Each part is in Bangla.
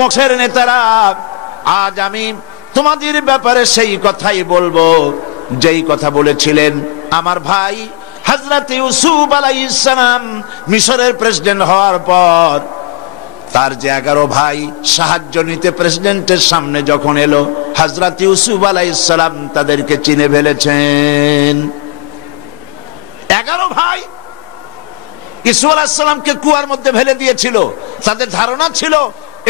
মুখের নেতারা, আজ আমি তোমাদের ব্যাপারে সেই কথাই বলবো যেই কথা বলেছিলেন আমার ভাই হযরত ইউসুফ আলাইহিস সালাম মিশরের প্রেসিডেন্ট হওয়ার পর তার যে 11 ভাই সাহায্য নিতে প্রেসিডেন্টের সামনে যখন এলো, হযরত ইউসুফ আলাইহিস সালাম তাদেরকে চিনে ফেলেছেন। 11 ভাই ইউসুফ আলাইহিস সালামকে কুয়ার মধ্যে ফেলে দিয়েছিল। তাদের ধারণা ছিল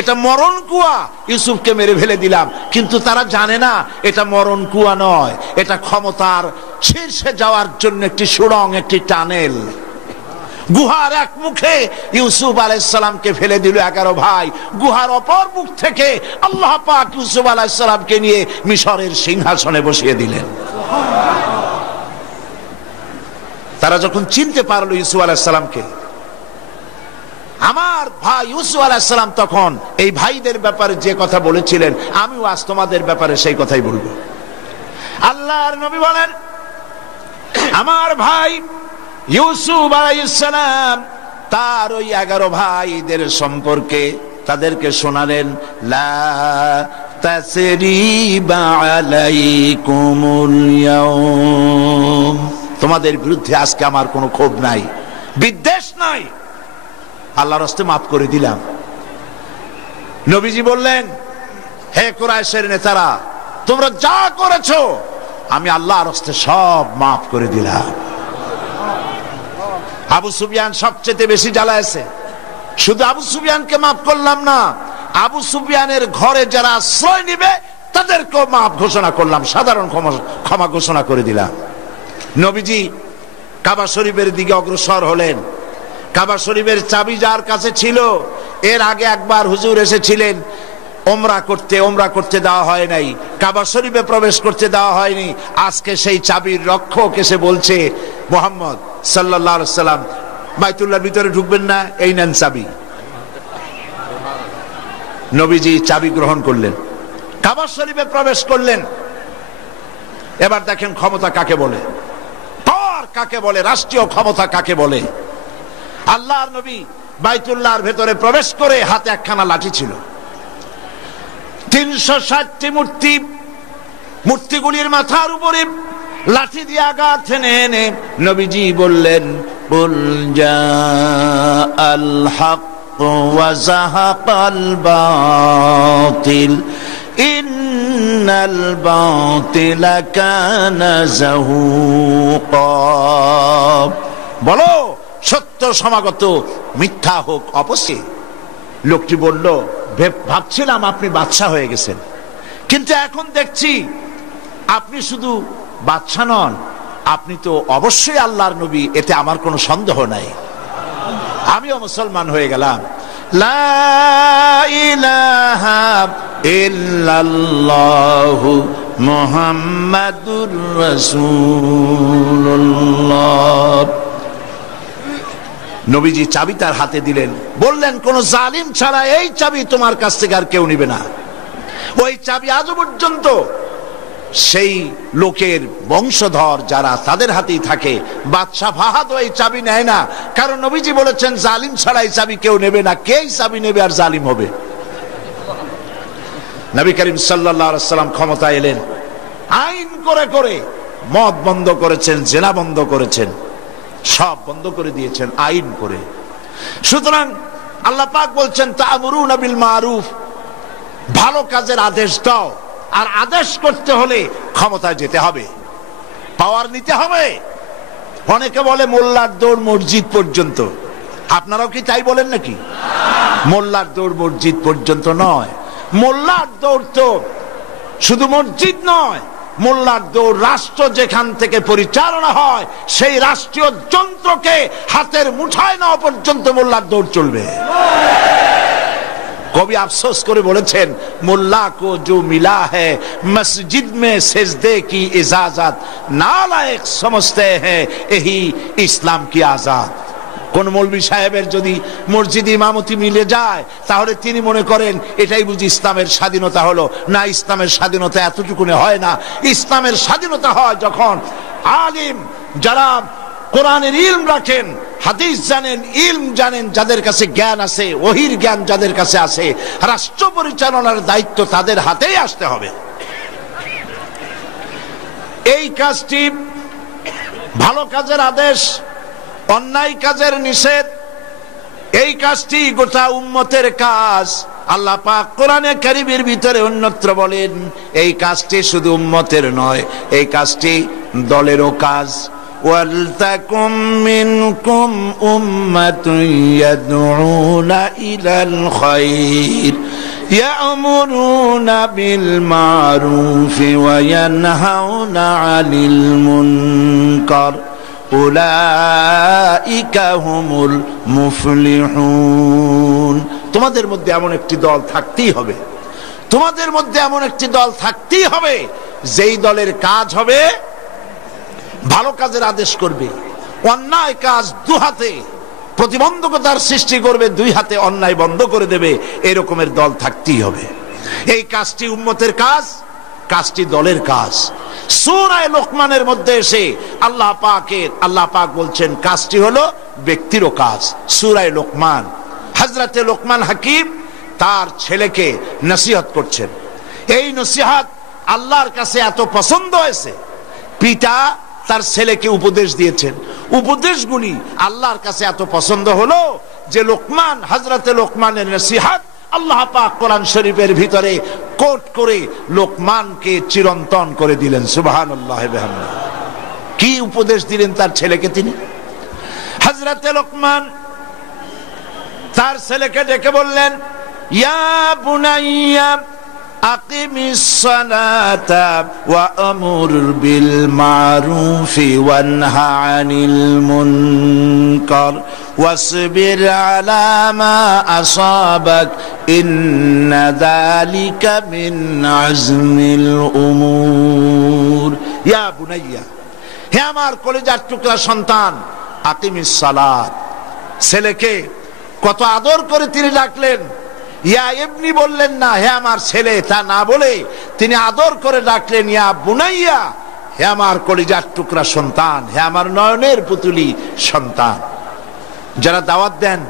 এটা মরণ কুয়া, ইউসুফকে মেরে ফেলে দিলাম, কিন্তু তারা জানে না এটা মরণ কুয়া নয়, এটা ক্ষমতার শীর্ষে যাওয়ার জন্য একটি সুড়ঙ্গ, একটি টানেল। গুহার এক মুখে ইউসুফ আলাইহিস সালামকে ফেলে দিল 11 ভাই, গুহার অপর মুখ থেকে আল্লাহ পাক ইউসুফ আলাইহিস সালামকে নিয়ে মিশরের সিংহাসনে বসিয়ে দিলেন। তারা যখন চিনতে পারলো ইউসুফ আলাইহিস সালামকে, আমার ভাই ইউসুফ আলাইহিস সালাম তখন এই ভাইদের ব্যাপারে যে কথা বলেছিলেন, আমিও আজ তোমাদের ব্যাপারে সেই কথাই বলবো। আল্লাহর নবী বলেন, আমার ভাই ইউসুফ আলাইহিস সালাম তার ওই 11 ভাইদের সম্পর্কে তাদেরকে শোনালেন, লা তাসরিবা আলাইকুমুল ইয়াউম, তোমাদের বিরুদ্ধে আজকে আমার কোনো ক্ষোভ নাই, বিদ্বেষ নাই, আল্লাহর হস্তে মাফ করে দিলাম। নবীজি বললেন, হে কুরাইশের নেতারা, তোমরা যা করেছো আমি আল্লাহর হস্তে সব মাফ করে দিলাম। আবু সুফিয়ান সবচেয়ে বেশি জ্বালায়ছে। শুধু আবু সুফিয়ানকে মাফ করলাম না, আবু সুফিয়ানের ঘরে যারা আশ্রয় নিবে তাদেরকেও মাফ ঘোষণা করলাম, সাধারণ ক্ষমা ঘোষণা করে দিলাম। নবীজি কাবা শরীফের দিকে অগ্রসর হলেন। কাবা শরীফের চাবি যার কাছে ছিল, এর আগে একবার হুজুর এসেছিলেন ওমরা করতে দেওয়া হয় নাই, কাবা শরীফে প্রবেশ করতে দেওয়া হয়নি। আজকে সেই চাবির রক্ষক এসে বলছে, মুহাম্মদ সাল্লাল্লাহু আলাইহি সাল্লাম বাইতুল্লাহর ভিতরে ঢুকবেন না, এই নেন চাবি। নবীজি চাবি গ্রহণ করলেন, কাবা শরীফে প্রবেশ করলেন। এবার দেখেন ক্ষমতা কাকে বলে, পাওয়ার কাকে বলে, রাষ্ট্রীয় ক্ষমতা কাকে বলে। আল্লাহর নবী বাইতুল্লাহর ভেতরে প্রবেশ করে হাতে একখানা লাঠি ছিল, 360টি মূর্তিগুলির মাথার উপরে লাঠি দিয়ে আঘাত এনে নবীজি বললেন, কুল জাআল হক ওয়া যাহাকাল বাতিল ইন্নাল বাতিলা কানা যাহুকা, বলো সত্য সমাগত, মিথ্যা হোক অপচয়। লোকটি বলল, ভাবছিলাম আপনি বাদশা হয়ে গেছেন, কিন্তু এখন দেখছি আপনি শুধু বাদশা নন, আপনি তো অবশ্যই আল্লাহর নবী, এতে আমার কোনো সন্দেহ নাই। আমিও মুসলমান হয়ে গেলাম। লা ইলাহা ইল্লাল্লাহু মুহাম্মাদুর রাসূলুল্লাহ। নবীজি চাবি তার হাতে দিলেন, বললেন, কোন জালিম ছাড়া এই চাবি তোমার কাছ থেকে আর কেউ নিবে না। ওই চাবি আজও পর্যন্ত সেই লোকের বংশধর যারা, তাদের হাতেই থাকে। বাদশা ফাহাদ ওই চাবি নেয় না, কারণ নবীজি বলেছেন জালিম ছাড়া এই চাবি কেউ নেবে না। কে চাবি নেবে আর জালিম হবে? নবী করিম সাল্লাল্লাহু আলাইহি সাল্লাম ক্ষমতা এলেন, আইন করে করে মদ বন্ধ করেছেন, জেনা বন্ধ করেছেন, সব বন্ধ করে দিয়েছেন আইন করে। সুতরাং আল্লাহ পাক বলছেন, তা'মুরুনা বিল মারুফ, ভালো কাজের আদেশ দাও। আর আদেশ করতে হলে ক্ষমতায় যেতে হবে, পাওয়ার নিতে হবে। অনেকে বলে মোল্লার দৌড় মসজিদ পর্যন্ত, আপনারাও কি তাই বলেন নাকি? মোল্লার দৌড় মসজিদ পর্যন্ত নয়, মোল্লার দৌড় তো শুধু মসজিদ নয়, মোল্লার দৌড় রাষ্ট্র যেখান থেকে পরিচালনা হয় সেই রাষ্ট্রীয় যন্ত্রকে হাতের মুঠায় নেওয়া পর্যন্ত মোল্লার দৌড় চলবে। কবি আফসোস করে বলেছেন, মোল্লা কো জো মিলা হ্যায় মসজিদ মে সেজদে কি ইজাজত, নালায়েক সমঝতে হ্যায় এহি ইসলাম কি আজাদ। কোন মৌলভী সাহেবের যদি মসজিদ ইমামতি মিলে যায়, তাহলে তিনি মনে করেন এটাই বুঝি ইসলামের স্বাধীনতা হলো। না, ইসলামের স্বাধীনতা এতটুকুনে হয় না। ইসলামের স্বাধীনতা হয় যখন আলিম যারা কোরআনের ইলম রাখেন, হাদিস জানেন, ইলম জানেন, যাদের কাছে জ্ঞান আছে, ওহির জ্ঞান যাদের কাছে আছে, রাষ্ট্র পরিচালনার দায়িত্ব তাদের হাতেই আসতে হবে। এই কাজটি ভালো কাজের আদেশ, অন্যায় কাজের নিষেধ। এই কাজটি গোটা উম্মতের কাজ। আল্লাহ পাক কোরআনে কারীমের ভিতরে অন্যত্র বলেন, এই কাজটি শুধু উম্মতের নয়, এই কাজটি দলেরও কাজ। ওয়ালতাকুম মিনকুম উম্মাতুন ইয়াদউনা ইলাল খায়র ইয়া'মুরুনা বিল মা'রুফি ওয়া ইয়ানহাউনা আনিল মুনকার উলাইকা হুমুল মুফলিহুন। তোমাদের মধ্যে এমন একটি দল থাকতেই হবে, তোমাদের মধ্যে এমন একটি দল থাকতেই হবে যেই দলের কাজ হবে ভালো কাজের আদেশ করবে, অন্যায় কাজ দুহাতে প্রতিবন্ধকতার সৃষ্টি করবে, দুই হাতে অন্যায় বন্ধ করে দেবে, এরকমের দল থাকতেই হবে। এই কাজটি উম্মতের কাজ, কাজটি দলের কাজ। সূরা লোকমানের মধ্যে এসে আল্লাহ পাক বলছেন কাজটি হলো ব্যক্তিরও কাজ। সূরা লোকমান, হযরতে লোকমান হাকিম তার ছেলেকে নসিহত করছেন। এই নসিহত আল্লাহর কাছে এত পছন্দ হয়েছে, পিতা তার ছেলেকে উপদেশ দিয়েছেন, উপদেশগুলি আল্লাহর কাছে এত পছন্দ হলো যে লোকমান, হযরতে লোকমানের নসিহত আল্লাহ পাক কোরআন শরীফের ভিতরে কোট করে লোকমানকে চিরন্তন করে দিলেন। সুবহানাল্লাহ ওয়া বিহামদিহি। কি উপদেশ দিলেন তার ছেলেকে? তিনি হযরতে লোকমান তার ছেলেকে ডেকে বললেন, ইয়া বুনাইয়া আকিমিস সালাতা ওয়া আমুর বিল মারুফি ওয়ানহা আনিল মুনকার ওয়াসবির আলা মা আসাবাক ইন্না যালিকা মিন আজমিল উমুর। ইয়া বুনাইয়া, হে আমার কলিজার টুকরা সন্তান, আকিমিস সালাত। ছেলেকে কত আদর করে তিনি ডাকলেন। ইয়া ইবনি বললেন না, হে আমার ছেলে, তা না বলে তিনি আদর করে ডাকলেন ইয়া বুনাইয়া, হে আমার কলিজার টুকরা সন্তান, হে আমার নয়নের পুতুলি সন্তান। যারা দাওয়াত দেন,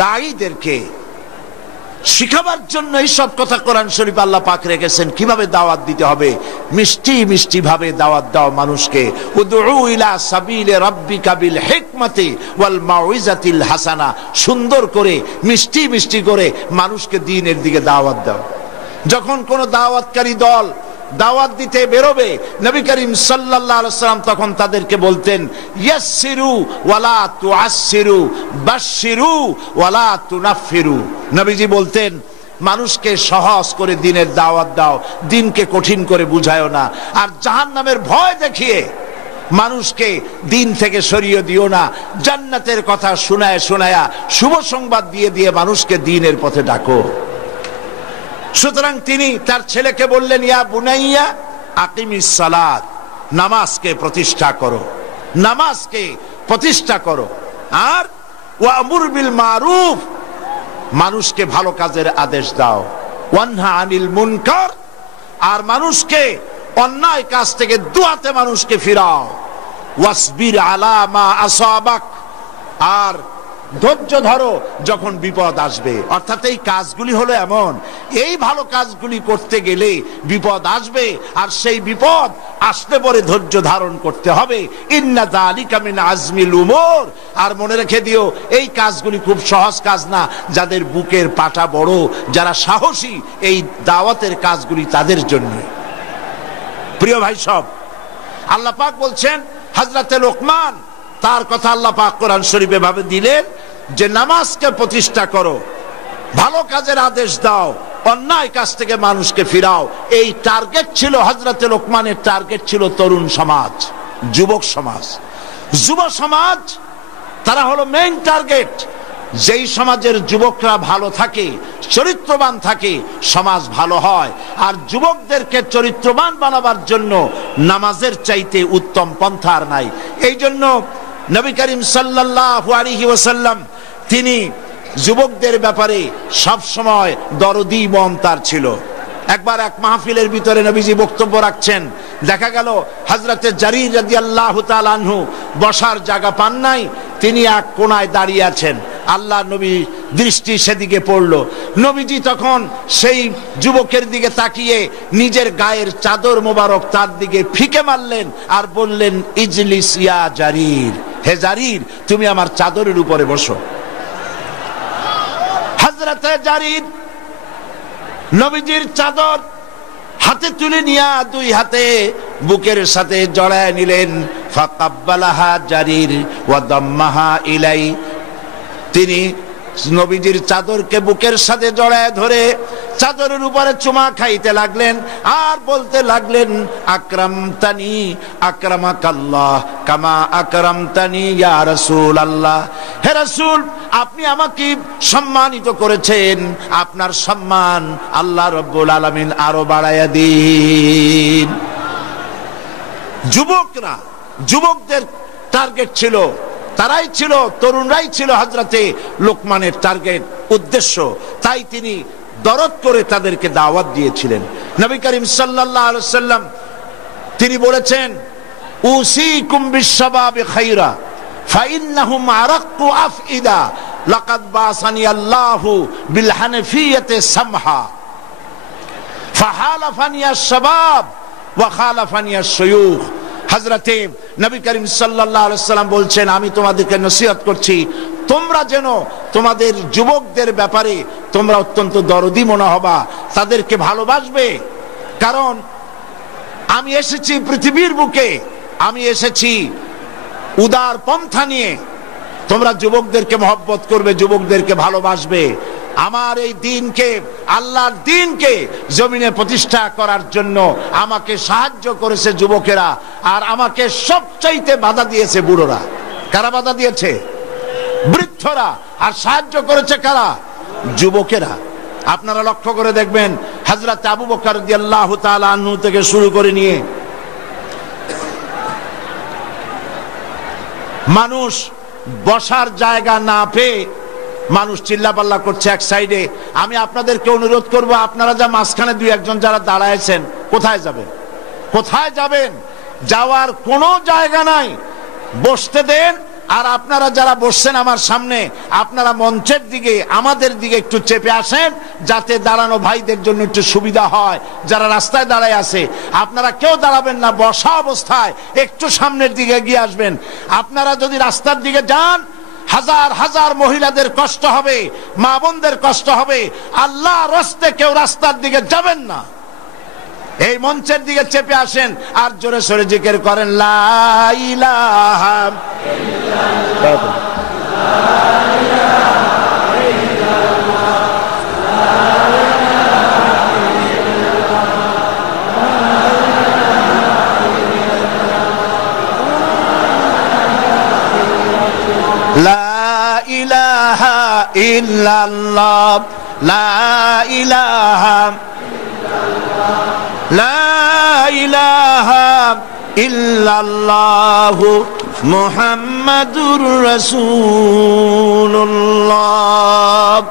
দায়ীদেরকে শিখাবার জন্য এই সব কথা কোরআন শরীফ আল্লাহ পাক রেখেছেন, কিভাবে দাওয়াত দিতে হবে। মিষ্টি মিষ্টি ভাবে দাওয়াত দাও মানুষকে। উদউ ইলা সাবিলি রাব্বিকা বিল হিকমাতি ওয়াল মাউইজাতিল হাসানা, সুন্দর করে মিষ্টি মিষ্টি করে মানুষকে দ্বীনের দিকে দাওয়াত দাও। যখন কোন দাওয়াতকারী দল দাওয়াত দিতে বেরোবে, নবী করিম সাল্লাল্লাহু আলাইহি ওয়াসাল্লাম তখন তাদেরকে বলতেন, ইয়াসসিরু ওয়ালা তুআসসিরু বাশশিরু ওয়ালা তুনাফফিরু। নবীজি বলতেন, মানুষকে সহজ করে দ্বীনের দাওয়াত দাও, দ্বীনকে কঠিন করে বুঝায়ও না। আর জাহান্নামের ভয় দেখিয়ে মানুষকে দ্বীন থেকে সরিয়ে দিও না। জান্নাতের কথা শোনায় শোনায়া শুভ সংবাদ দিয়ে দিয়ে মানুষকে দ্বীনের পথে ডাকো। সুতরাং তিনি তার ছেলেকে বললেন, ইয়া বুনাইয়া আকিমিস সালাত, নামাজকে প্রতিষ্ঠা করো, নামাজকে প্রতিষ্ঠা করো। আর ওয়া আমুর বিল মারুফ, মানুষকে ভালো কাজের আদেশ দাও। ওয়ানহা আনিল মুনকার, আর মানুষকে অন্যায় কাজ থেকে দুহাতে মানুষকে ফিরাও। ওয়াসবির আলা মা আসাবাক, আর ধৈর্য ধরো যখন বিপদ আসবে। অর্থাৎ এই কাজগুলি হলো এমন, এই ভালো কাজগুলি করতে গেলে বিপদ আসবে, আর সেই বিপদ আসলে পরে ধৈর্য ধারণ করতে হবে। ইন্না যালিকা মিন আজমিল উমুর। আর মনে রেখে দিও, এই কাজগুলি খুব সহজ কাজ না। যাদের বুকের পাটা বড়, যারা সাহসী, এই দাওয়াতের কাজগুলি তাদের জন্য। প্রিয় ভাই সব, আল্লাহ পাক বলছেন হযরতে লোকমান, তার কথা আল্লাহ পাক কোরআন শরীফে ভাবে দিলেন যে নামাজকে প্রতিষ্ঠা করো, ভালো কাজের আদেশ দাও, অন্যায় কাজ থেকে মানুষকে ফিরাও। এই টার্গেট ছিল হযরতে লোকমানের, টার্গেট ছিল তরুণ সমাজ, যুবক সমাজ। যুব সমাজ তারা হলো মেইন টার্গেট। যেই সমাজের যুবকরা ভালো থাকে, চরিত্রবান থাকে, সমাজ ভালো হয়। আর যুবকদেরকে চরিত্রবান বানাবার জন্য নামাজের চাইতে উত্তম পন্থা আর নাই। এই জন্য নবী করিম সাল্লাল্লাহু আলাইহি ওয়াসাল্লাম তিনি যুবকদের ব্যাপারে সব সময় দরদি মন তার ছিল। একবার এক মাহফিলের ভিতরে নবীজি বক্তব্য রাখছেন, দেখা গেল হযরতে জারীর রাদিয়াল্লাহু তাআলা আনহু বসার জায়গা পান নাই। তিনি এক কোণায় দাঁড়িয়ে আছেন। আল্লাহ নবী দৃষ্টি সেদিকে পড়ল। নবীজি তখন সেই যুবকের দিকে তাকিয়ে নিজের গায়ের চাদর মোবারক তার দিকে ফিকে মারলেন আর বললেন, ইজলিস ইয়া জারির, হে জারির তুমি আমার চাদরের উপরে বসো। হযরত জারির নবীজির চাদর হাতে তুলে নিয়ে দুই হাতে বুকের সাথে জড়ায় নিলেন। ফাকাব্বালাহা জারির ওয়া দাম্মাহা ইলাই, তিনি নবীজির চাদরকে বুকের সাথে জড়ায় ধরে চাদরের উপরে চুমা খাইতে লাগলেন আর বলতে লাগলেন, আকরামতানি আকরামাকাল্লাহ কামা আকরামতানি ইয়া রাসূলুল্লাহ, হে রাসূল আপনি আমাকে সম্মানিত করেছেন, আপনার সম্মান আল্লাহ রাব্বুল আলামিন আরো বাড়ায়া দিন। যুবকরা, যুবকদের টার্গেট ছিল, তারাই ছিল, তরুণরাই ছিল হযরতে লোকমানের টার্গেট, উদ্দেশ্য। তাই তিনি দরদ করে তাদেরকে দাওয়াত দিয়েছিলেন। নবী করিম সাল্লাল্লাহু আলাইহি ওয়াসাল্লাম তিনি বলেছেন, উসিকুম বিশ-শাবাবি খায়রা ফাইন্নাহুম আরাক্কু আফইদা লাকাদ বাসানি আল্লাহু বিল হানাফিয়াতি সামহা ফাহালাফানি আশ-শাবাব ওয়া খালাফানি আশ-শুয়ুখ। হযরতে নবী করিম সাল্লাল্লাহু আলাইহি ওয়াসাল্লাম বলছেন, আমি তোমাদেরকে নসিহত করছি, তোমরা যেন তোমাদের যুবকদের ব্যাপারে তোমরা অত্যন্ত দরদি মনে হবা, তাদেরকে ভালোবাসবে। কারণ আমি এসেছি পৃথিবীর বুকে, আমি এসেছি উদার পন্থা নিয়ে, তোমরা যুবকদেরকে মহব্বত করবে, যুবকদেরকে ভালোবাসবে। আমার এই দ্বীনকে, আল্লাহর দ্বীনকে জমিনে প্রতিষ্ঠা করার জন্য আমাকে সাহায্য করেছে যুবকেরা, আর আমাকে সবচাইতে বাধা দিয়েছে বুড়োরা। কারা বাধা দিয়েছে? বৃদ্ধরা। আর সাহায্য করেছে কারা? যুবকেরা। আপনারা লক্ষ্য করে দেখবেন, হযরত আবু বকর রাদিয়াল্লাহু তাআলা আনহু থেকে শুরু করে নিয়ে মানুষ বসার জায়গা না পেয়ে মানুষ চিল্লাপাল্লা করছে এক সাইডে। আমি আপনাদেরকে অনুরোধ করব, আপনারা যা মাঝখানে দুই একজন যারা দাঁড়ায়ছেন, কোথায় যাবেন? কোথায় যাবেন? যাওয়ার কোনো জায়গা নাই, বসতে দেন। আর আপনারা যারা বসছেন আমার সামনে, আপনারা মঞ্চের দিকে আমাদের দিকে একটু চেপে আসেন, যাতে দাঁড়ানো ভাইদের জন্য একটু সুবিধা হয়। যারা রাস্তায় দাঁড়ায় আছে, আপনারা কেউ দাঁড়াবেন না, বসা অবস্থায় একটু সামনের দিকে গিয়ে আসবেন। আপনারা যদি রাস্তার দিকে যান, হাজার হাজার মহিলাদের কষ্ট হবে, মা বোনদের কষ্ট হবে। আল্লাহর রাস্তে কেউ রাস্তার দিকে যাবেন না। এই মঞ্চের দিকে চেপে আসেন আর জোরে সোরে জিকির করেন, লা ইলাহা ইল্লাল্লাহ, লা ইলাহা ইল্লাল্লাহ, লা ইলাহা লা ইলাহা ইল্লাল্লাহু মুহাম্মাদুর রাসূলুল্লাহ।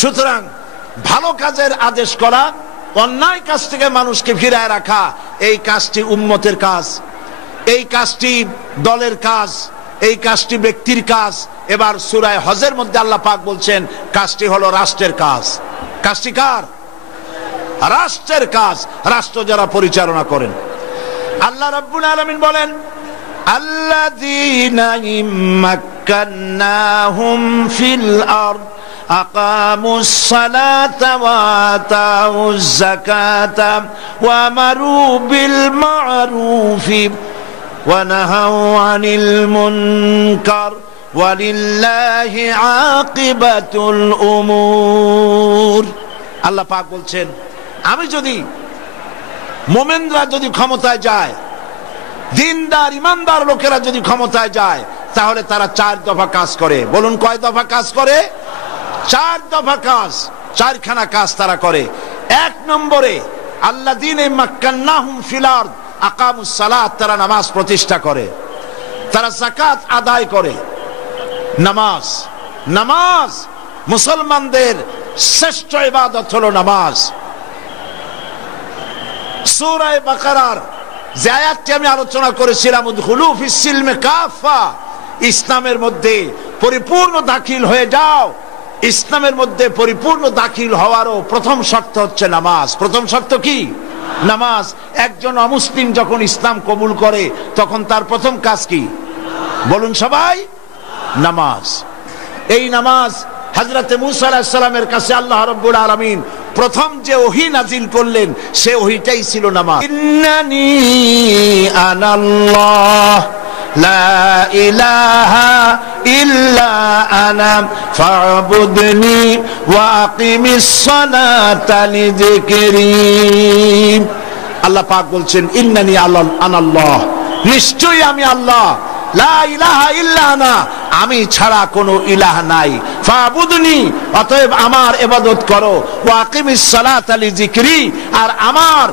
সুতরাং ভালো কাজের আদেশ করা, অন্যায় কাজ থেকে মানুষকে ফিরায় রাখা, এই কাজটি উম্মতের কাজ, এই কাজটি দলের কাজ, এই কাজটি ব্যক্তির কাজ। এবার সূরা হজের মধ্যে আল্লাহ পাক বলছেন, কাজটি হলো রাষ্ট্রের কাজ। কাজটি কার? রাষ্ট্রের কাজ। রাষ্ট্র যারা পরিচালনা করেন, আল্লাহ রাব্বুল আলামিন বলেন, আল্লাযীনা ইম্মাক্কান্নাহুম ফিল আরদ আকামুস সালাতা ওয়া আতাউজ যাকাতা ওয়া আমারু বিল মা'রুফি ওয়া নাহাউ আনিল মুনকার ওয়ালিল্লাহি আকিবাতুল উমুর। আল্লাহ পাক বলছেন, আমি যদি, মোমেনরা যদি ক্ষমতায় যায়, দিনদার ইমানদার লোকেরা যদি ক্ষমতায় যায়, তাহলে তারা 4 দফা কাজ করে। বলুন, কয় দফা কাজ করে? 4 দফা কাজ, 4খানা কাজ তারা করে। 1 নম্বরে, আল্লাযীনা মাক্কান্নাহুম ফিল আরদ আকামুস সালাত, তারা নামাজ প্রতিষ্ঠা করে, তারা যাকাত আদায় করে। নামাজ, নামাজ মুসলমানদের শ্রেষ্ঠ ইবাদত হলো নামাজ। সূরা বাকারার যে আয়াতটি আমি আলোচনা করেছিলাম, উদখুলু ফিস সিলমি কাফা, ইসলামের মধ্যে পরিপূর্ণ দাখিল হয়ে যাও। ইসলামের মধ্যে পরিপূর্ণ দাখিল হওয়ারও প্রথম শর্ত হচ্ছে নামাজ। প্রথম শর্ত কি? নামাজ। একজন অমুসলিম যখন ইসলাম কবুল করে তখন তার প্রথম কাজ কি? বলুন সবাই, নামাজ। এই নামাজ হযরত মুসা আলাইহিস সালামের কাছে আল্লাহ রাব্বুল আলামিন প্রথম যে ওহী নাজিল করলেন সে ওহীটাই ছিল নামাজ। ইন্নানি আনাল্লাহ লা ইলাহা ইল্লা আনা ফা'বুদনি ওয়া আকিমিস সালাতা লিযিকরি। আল্লাহ পাক বলছেন ইন্নানি আনাল্লাহ, নিশ্চয়ই আমি আল্লাহ, লা ইলাহা ইল্লা আনা, আমি ছাড়া কোনো ইলাহ নাই, ফা'বুদনি, অতএব আমার ইবাদত করো, ওয়া আকিমিস সালাতা লিযিকরি, আর আমার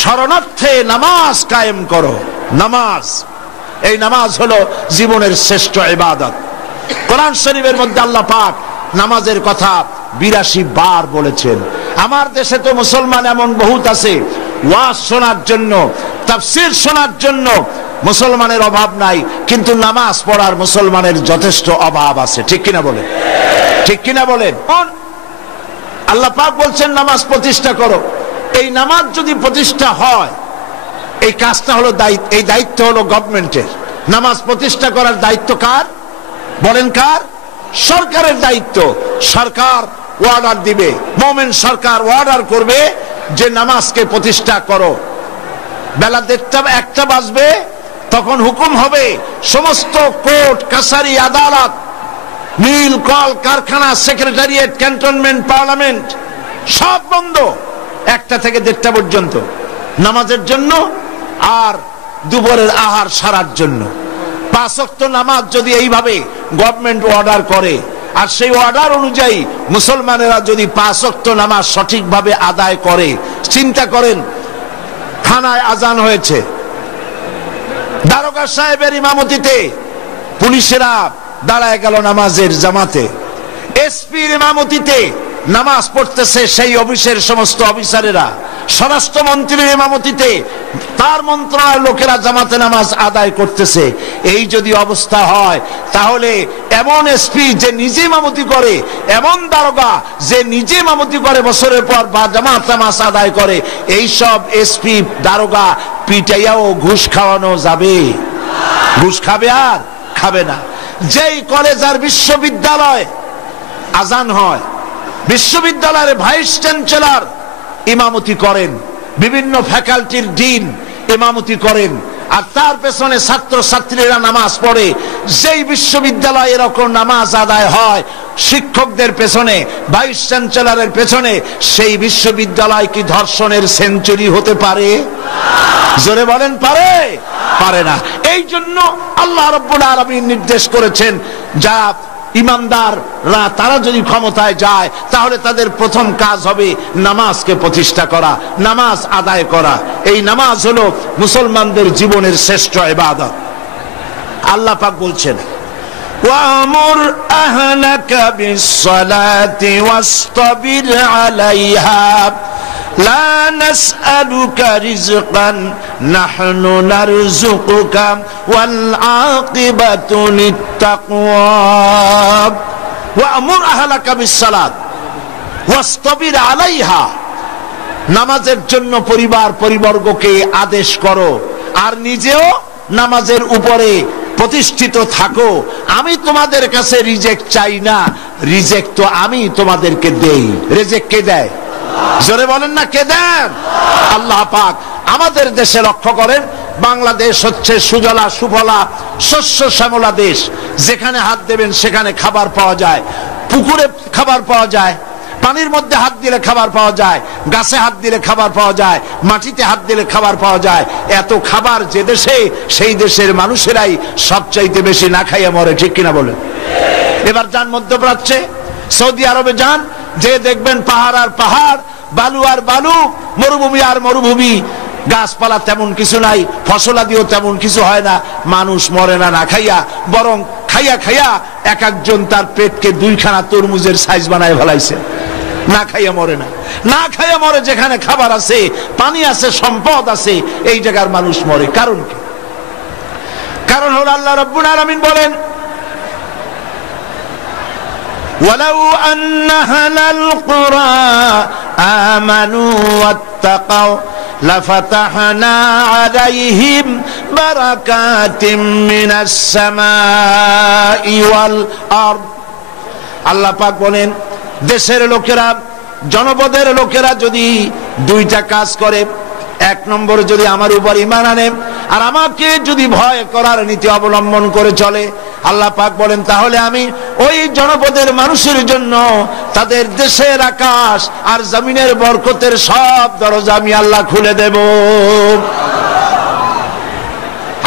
শরণার্থে নামাজ কায়েম করো। নামাজ, এই নামাজ হলো জীবনের শ্রেষ্ঠ ইবাদত। কোরআন শরীফের মধ্যে আল্লাহ পাক নামাজের কথা 82 বার বলেছেন। আমার দেশে তো মুসলমান এমন বহুত আছে, ওয়াজ শোনার জন্য, তাফসীর শোনার জন্য মুসলমানের অভাব নাই, কিন্তু নামাজ পড়ার মুসলমানের যথেষ্ট অভাব আছে। ঠিক কিনা বলেন? ঠিক কিনা বলেন? আল্লাহ পাক বলছেন নামাজ প্রতিষ্ঠা করো। এই নামাজ যদি প্রতিষ্ঠা হয়, এই কাজটা হলো এই দায়িত্ব হলো গভর্নমেন্টের। নামাজ প্রতিষ্ঠা করার দায়িত্ব কার? বলেন কার? সরকারের দায়িত্ব। সরকার অর্ডার দিবে, মুমিন সরকার অর্ডার করবে যে নামাজকে প্রতিষ্ঠা করো। বেলা 1টা বাজবে, তখন হুকুম হবে সমস্ত কোর্ট কাছারি আদালত, মিল কল কারখানা, সেক্রেটারিয়েট, ক্যান্টনমেন্ট, পার্লামেন্ট সব বন্ধ 1টা থেকে 1:30 পর্যন্ত নামাজের জন্য আর দুপুরের আহার সারার জন্য। 5 ওয়াক্ত নামাজ যদি এইভাবে গভর্নমেন্ট অর্ডার করে আর সেই অর্ডার অনুযায়ী মুসলমানেরা যদি 5 ওয়াক্ত নামাজ সঠিকভাবে আদায় করে, চিন্তা করেন, থানায় আজান হয়েছে, দারোগা সাহেবের ইমামতিতে পুলিশেরা দাঁড়ায় গেল নামাজের জামাতে, এসপির ইমামতিতে নামাজ পড়তেছে সেই অফিসের সমস্ত অফিসারেরা, স্বরাষ্ট্রমন্ত্রীর ইমামতিতে তার মন্ত্রণালয়ের লোকেরা জামাতে নামাজ আদায় করতেছে। এই যদি অবস্থা হয়, তাহলে এমন এসপি যে নিজে ইমামতি করে, এমন দারোগা যে নিজে ইমামতি করে বছরের পর বা জামাত নামাজ আদায় করে, এই সব এসপি দারোগা পিটাইয়াও ঘুষ খাওয়ানো যাবে? ঘুষ খাবে? আর খাবে না। যেই কলেজ আর বিশ্ববিদ্যালয় আজান হয়, বিশ্ববিদ্যালয়ের ভাইস চ্যান্সেলর ইমামতি করেন, বিভিন্ন ফ্যাকাল্টির ডিন ইমামতি করেন, আর তার পেছনে ছাত্র ছাত্রীরা নামাজ পড়ে। যেই বিশ্ববিদ্যালয়ে এরকম নামাজ আদায় হয় শিক্ষকদের পেছনে, ভাইস চ্যান্সেলরের পেছনে, সেই বিশ্ববিদ্যালয় কি ধর্ষণের সেঞ্চুরি হতে পারে? জোরে বলেন, পারে? পারে না। এই জন্য আল্লাহ রাব্বুল আলামিন নির্দেশ করেছেন, যা ইমানদাররা তারা যদি ক্ষমতায় যায় তাহলে তাদের প্রথম কাজ হবে নামাজকে প্রতিষ্ঠা করা, নামাজ আদায় করা। এই নামাজ হলো মুসলমানদের জীবনের শ্রেষ্ঠ ইবাদত। আল্লাহ পাক বলছেন, ওয়ামুর আহলাকা বিসসালাতি ওয়াসতাবির আলাইহা লা নাসআলুকা রিজকান নাহনু নারযুকুকা ওয়াল আকিবাতু লিত্তাকওয়া ওয়ামুর আহলাকা বিসসালাত ওয়াসতাবির আলাইহা, নামাজের জন্য পরিবর্গকে আদেশ করো আর নিজেও নামাজের উপরে প্রতিষ্ঠিত থাকো। আমি তোমাদের কাছে রিজেক্ট চাই না, রিজেক্ট তো আমি তোমাদেরকে দেই। রিজেক্ট কে দেয়? জোরে বলেন না, কে দেন? আল্লাহ পাক। আমাদের দেশে লক্ষ্য করেন, বাংলাদেশ হচ্ছে সুজলা সুফলা শস্য শ্যামলা দেশ। যেখানে হাত দেবেন সেখানে খাবার পাওয়া যায়, পুকুরে খাবার পাওয়া যায়, পানির মধ্যে হাত দিলে খাবার পাওয়া যায়, গাছে হাত দিলে খাবার পাওয়া যায়, মাটিতে হাত দিলে খাবার পাওয়া যায়। এত খাবার যে দেশে, সেই দেশের মানুষেরাই সবচাইতে বেশি না খাইয়ে মরে। ঠিক কিনা বলেন? এবার যান মধ্যপ্রাচ্যে, সৌদি আরবে যান, যে দেখবেন পাহাড় আর পাহাড়, বালু আর বালু, মরুভূমি আর মরুভূমি। গাছপালা তেমন কিছু নাই, ফসলাদিও তেমন কিছু হয় না, মানুষ মরে না না খাইয়া, বরং খাইয়া খাইয়া এক একজন তার পেটকে 2খানা তরমুজের সাইজ বানায় ফেলাইছে। না খাইয়া মরে না, না খাইয়া মরে। যেখানে খাবার আছে, পানি আছে, সম্পদ আছে, এই জায়গার মানুষ মরে। কারণ কি? কারণ হলো আল্লাহ রাব্বুল আলামিন বলেন, ওয়ালাউ আন্না আহলাল কুরা আমানু ওয়াত্তাকাউ লাফাতাহনা আলাইহিম বারাকাতিম মিনাস সামাই ওয়াল আরদ। আল্লাহ পাক বলেন, দেশের লোকেরা, জনপদের লোকেরা যদি দুইটা কাজ করে, এক নম্বর যদি আমার উপর ঈমান আনে আর আমাকে যদি ভয় করার নীতি অবলম্বন করে চলে, আল্লাহ পাক বলেন তাহলে আমি ওই জনপদের মানুষের জন্য তাদের দেশের আকাশ আর জমিনের বরকতের সব দরজা আমি আল্লাহ খুলে দেব।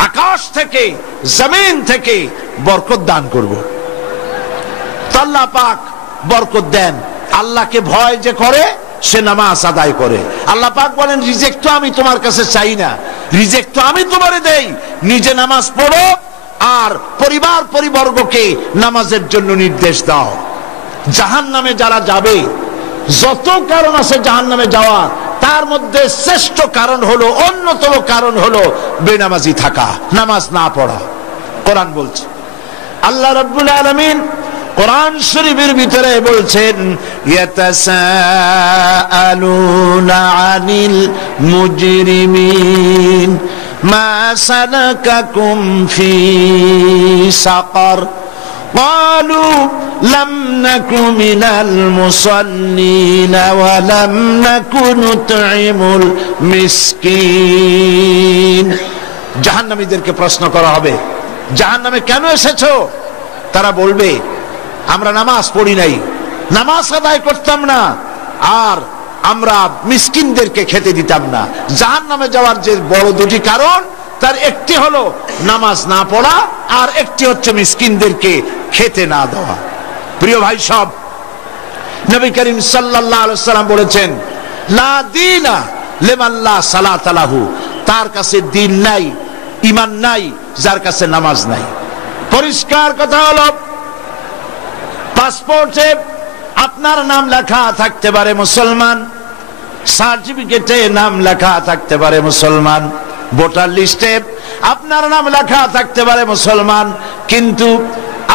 আকাশ থেকে জমিন থেকে বরকত দান করব। আল্লাহ পাক বরকত দেন। আল্লাহকে ভয় যে করে সে নামাজ আদায় করে। আল্লাহ পাক বলেন, রিজেক্ট তো আমি তোমার কাছে চাই না, রিজেক্ট তো আমি তোমারে দেই। নিজে নামাজ পড়ো আর পরিবার পরিবর্গকে নামাজের জন্য নির্দেশ দাও। জাহান্নামে যারা যাবে, যত কারণ আছে জাহান্নামে যাওয়ার, তার মধ্যে শ্রেষ্ঠ কারণ হলো, অন্যতম কারণ হলো বেনামাজি থাকা, নামাজ না পড়া। কোরআন বলছে, আল্লাহ রাব্বুল আলামিন কোরআন শরীফের ভিতরে বলছেন, ইয়াতাসাআলুনা আনিল মুজরিমিন মা সালাকাকুম ফি সাকার ক্বালু লাম নাকু মিনাল মুসাল্লিন ওয়া লাম নাকু নুতঈমুল মিসকিন। জাহান্নামীদেরকে প্রশ্ন করা হবে, জাহান্নামে কেন এসেছো? তারা বলবে, আমরা নামাজ পড়ি নাই, নামাজ আদায় করতাম না, আর আমরা মিসকিনদেরকে খেতে দিতাম না। জাহান্নামে যাওয়ার যে বড় দুটি কারণ, তার একটি হলো নামাজ না পড়া, আর একটি হচ্ছে মিসকিনদেরকে খেতে না দেওয়া। প্রিয় ভাই সব, নবী করিম সাল্লাল্লাহু আলাইহি ওয়াসাল্লাম বলেছেন, লা দীনা লিমান লা সালাতা লাহু, তার কাছে দ্বীন নাই, ঈমান নাই যার কাছে নামাজ নাই। পরিষ্কার কথা হলো, পাসপোর্টে আপনার নাম লেখা থাকতে পারে মুসলমান, সার্টিফিকেটে নাম লেখা থাকতে পারে মুসলমান, ভোটার লিস্টে আপনার নাম লেখা থাকতে পারে মুসলমান, কিন্তু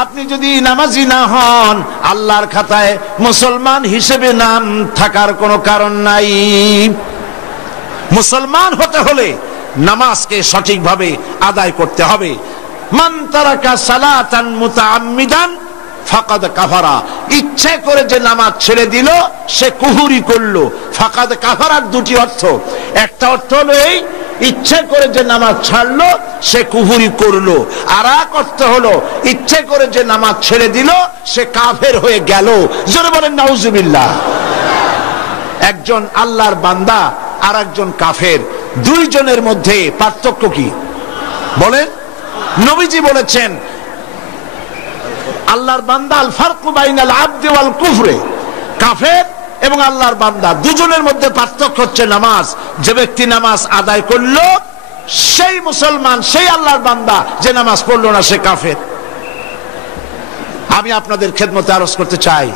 আপনি যদি নামাজি না হন, আল্লাহর খাতায় মুসলমান হিসেবে নাম থাকার কোনো কারণ নাই। মুসলমান হতে হলে নামাজকে সঠিকভাবে আদায় করতে হবে। মান তারাকা সালাতান মুতাআম্মিদান ফাকাদ কাফারা, ইচ্ছে করে যে নামাজ ছেড়ে দিল সে কুফরি করলো। ফাকাদ কাফারার দুটি অর্থ, একটা অর্থ হলো এই, ইচ্ছে করে যে নামাজ ছাড়লো সে কুফরি করলো, আর এক অর্থ হলো ইচ্ছে করে যে নামাজ ছেড়ে দিল সে কাফের হয়ে গেল। জোরে বলেন নাউজুবিল্লাহ। একজন আল্লাহর বান্দা আর একজন কাফের, দুইজনের মধ্যে পার্থক্য কি বলেন? নবীজি বলেছেন, আল্লাহর বান্দা, আল ফারকু বাইনাল আবদি ওয়াল কুফরে, কাফের এবং আল্লাহর বান্দা দুজনের মধ্যে পার্থক্য হচ্ছে নামাজ। যে ব্যক্তি নামাজ আদায় করলো সেই মুসলমান, সেই আল্লাহর বান্দা, যে নামাজ পড়লো না সে কাফের। আমি আপনাদের খেদমতে আরজ করতে চাই,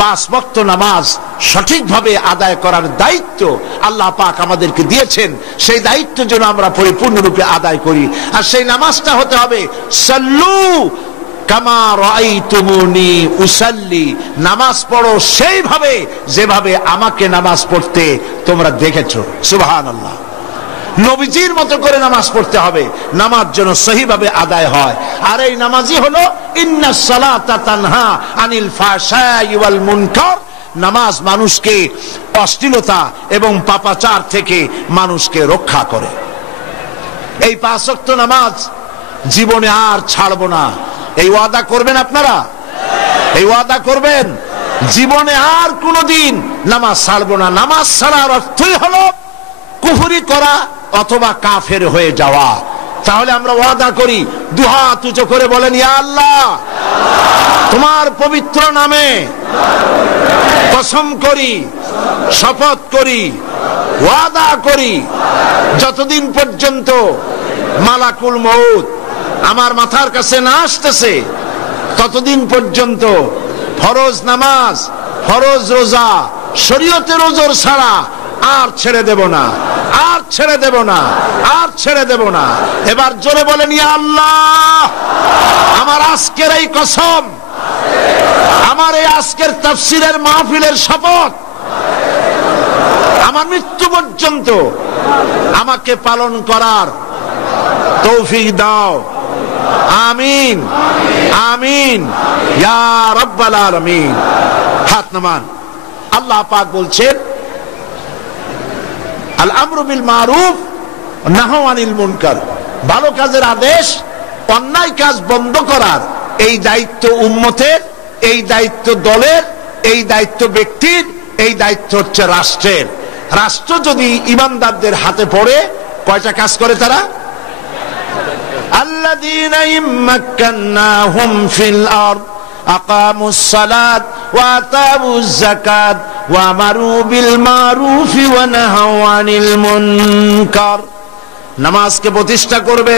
5 ওয়াক্ত নামাজ সঠিকভাবে আদায় করার দায়িত্ব আল্লাহ পাক আমাদেরকে দিয়েছেন। সেই দায়িত্ব যেন আমরা পরিপূর্ণরূপে আদায় করি। আর সেই নামাজটা হতে হবে সাল্লু কামা রাআইতুমুনি উসাল্লি, নামাজ পড়ো সেইভাবে যেভাবে আমাকে নামাজ পড়তে তোমরা দেখেছো। সুবহানাল্লাহ। নবীজির মতো করে নামাজ পড়তে হবে, নামাজ যেন সহিভাবে আদায় হয়। আর এই নামাজই হলো ইন্নাস সালাতা তানহা আনিল ফাহশাই ওয়াল মুনকার, নামাজ মানুষকে অশ্লীলতা এবং পাপাচার থেকে মানুষকে রক্ষা করে। এই 5 ওয়াক্ত নামাজ জীবনে আর ছাড়বো না, এই ওয়াদা করবেন আপনারা? এই ওয়াদা করবেন জীবনে আর কোনোদিন নামাজ ছাড়বো না। নামাজ ছাড়ার অর্থই হলো কুফরি করা অথবা কাফের হয়ে যাওয়া। তাহলে আমরা ওয়াদা করি, দুহাত উঁচু করে বলেন, ইয়া আল্লাহ, তোমার পবিত্র নামে কসম করি, শপথ করি, ওয়াদা করি, যতদিন পর্যন্ত মালাকুল মউত আমার মাথার কাছে না আসতেছে ততদিন পর্যন্ত ফরজ নামাজ, ফরজ রোজা, শরীয়তের ওজর ছাড়া আর ছেড়ে দেব না, আর ছেড়ে দেব না, আর ছেড়ে দেব না। এবার জোরে বলেন ইয়া আল্লাহ, আমার আজকের এই কসম, আমার এই আজকের তাফসীরের মাহফিলের শপথ, আমার মৃত্যু পর্যন্ত আমাকে পালন করার তৌফিক দাও। আমিন আমিন ইয়া রাব্বাল আলামিন। হাত নামান। আল্লাহ পাক বলছেন আল আমরু বিল মারুফ নাহু আনিল মুনকার, ভালো কাজের আদেশ, অন্যায় কাজ বন্ধ করার এই দায়িত্ব উম্মতের, এই দায়িত্ব দলের, এই দায়িত্ব ব্যক্তির, এই দায়িত্ব হচ্ছে রাষ্ট্রের। রাষ্ট্র যদি ঈমানদারদের হাতে পড়ে, কয়টা কাজ করে তারা? আল্লাযীনা ইম্মাক্কান্নাহুম ফিল আরদ আকামুস সালাত ওয়া আতাউজ যাকাত ওয়া আমারু বিল মারুফি ওয়া নাহাউ আনিল মুনকার। নামাজকে প্রতিষ্ঠা করবে,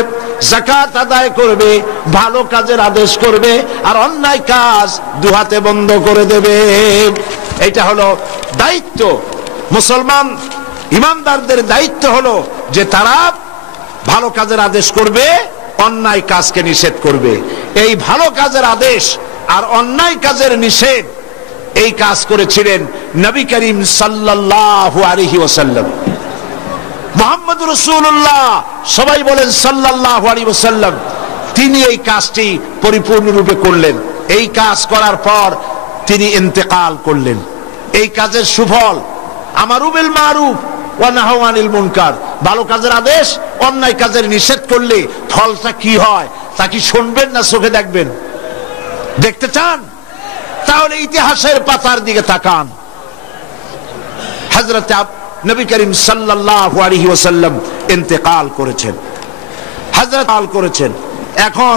যাকাত আদায় করবে, ভালো কাজের আদেশ করবে, আর অন্যায় কাজ দুহাতে বন্ধ করে দেবে। এটা হলো দায়িত্ব। মুসলমান ঈমানদারদের দায়িত্ব হলো যে তারা ভালো কাজের আদেশ করবে, অন্যায় কাজকে নিষেধ করবে। এই ভালো কাজের আদেশ আর অন্যায় কাজের নিষেধ, এই কাজ করেছিলেন নবী করিম সাল্লাল্লাহু আলাইহি ওয়াসাল্লাম। মুহাম্মদ রাসূলুল্লাহ, সবাই বলেন সাল্লাল্লাহু আলাইহি ওয়াসাল্লাম, তিনি এই কাজটি পরিপূর্ণরূপে করলেন। এই কাজ করার পর তিনি ইন্তেকাল করলেন। এই কাজের সুফল আমারু বিল মারুফ ওয়া নাহু আনিল মুনকার, ভালো কাজের আদেশ, অন্যায় কাজের নিষেধ করলে ফলটা কি হয় তা কি শুনবেন না চোখে দেখবেন? দেখতে চান? তাহলে ইতিহাসের পাতার দিকে তাকান। হযরত নবী করিম সাল্লাল্লাহু আলাইহি ওয়াসাল্লাম ইন্তেকাল করেছেন, এখন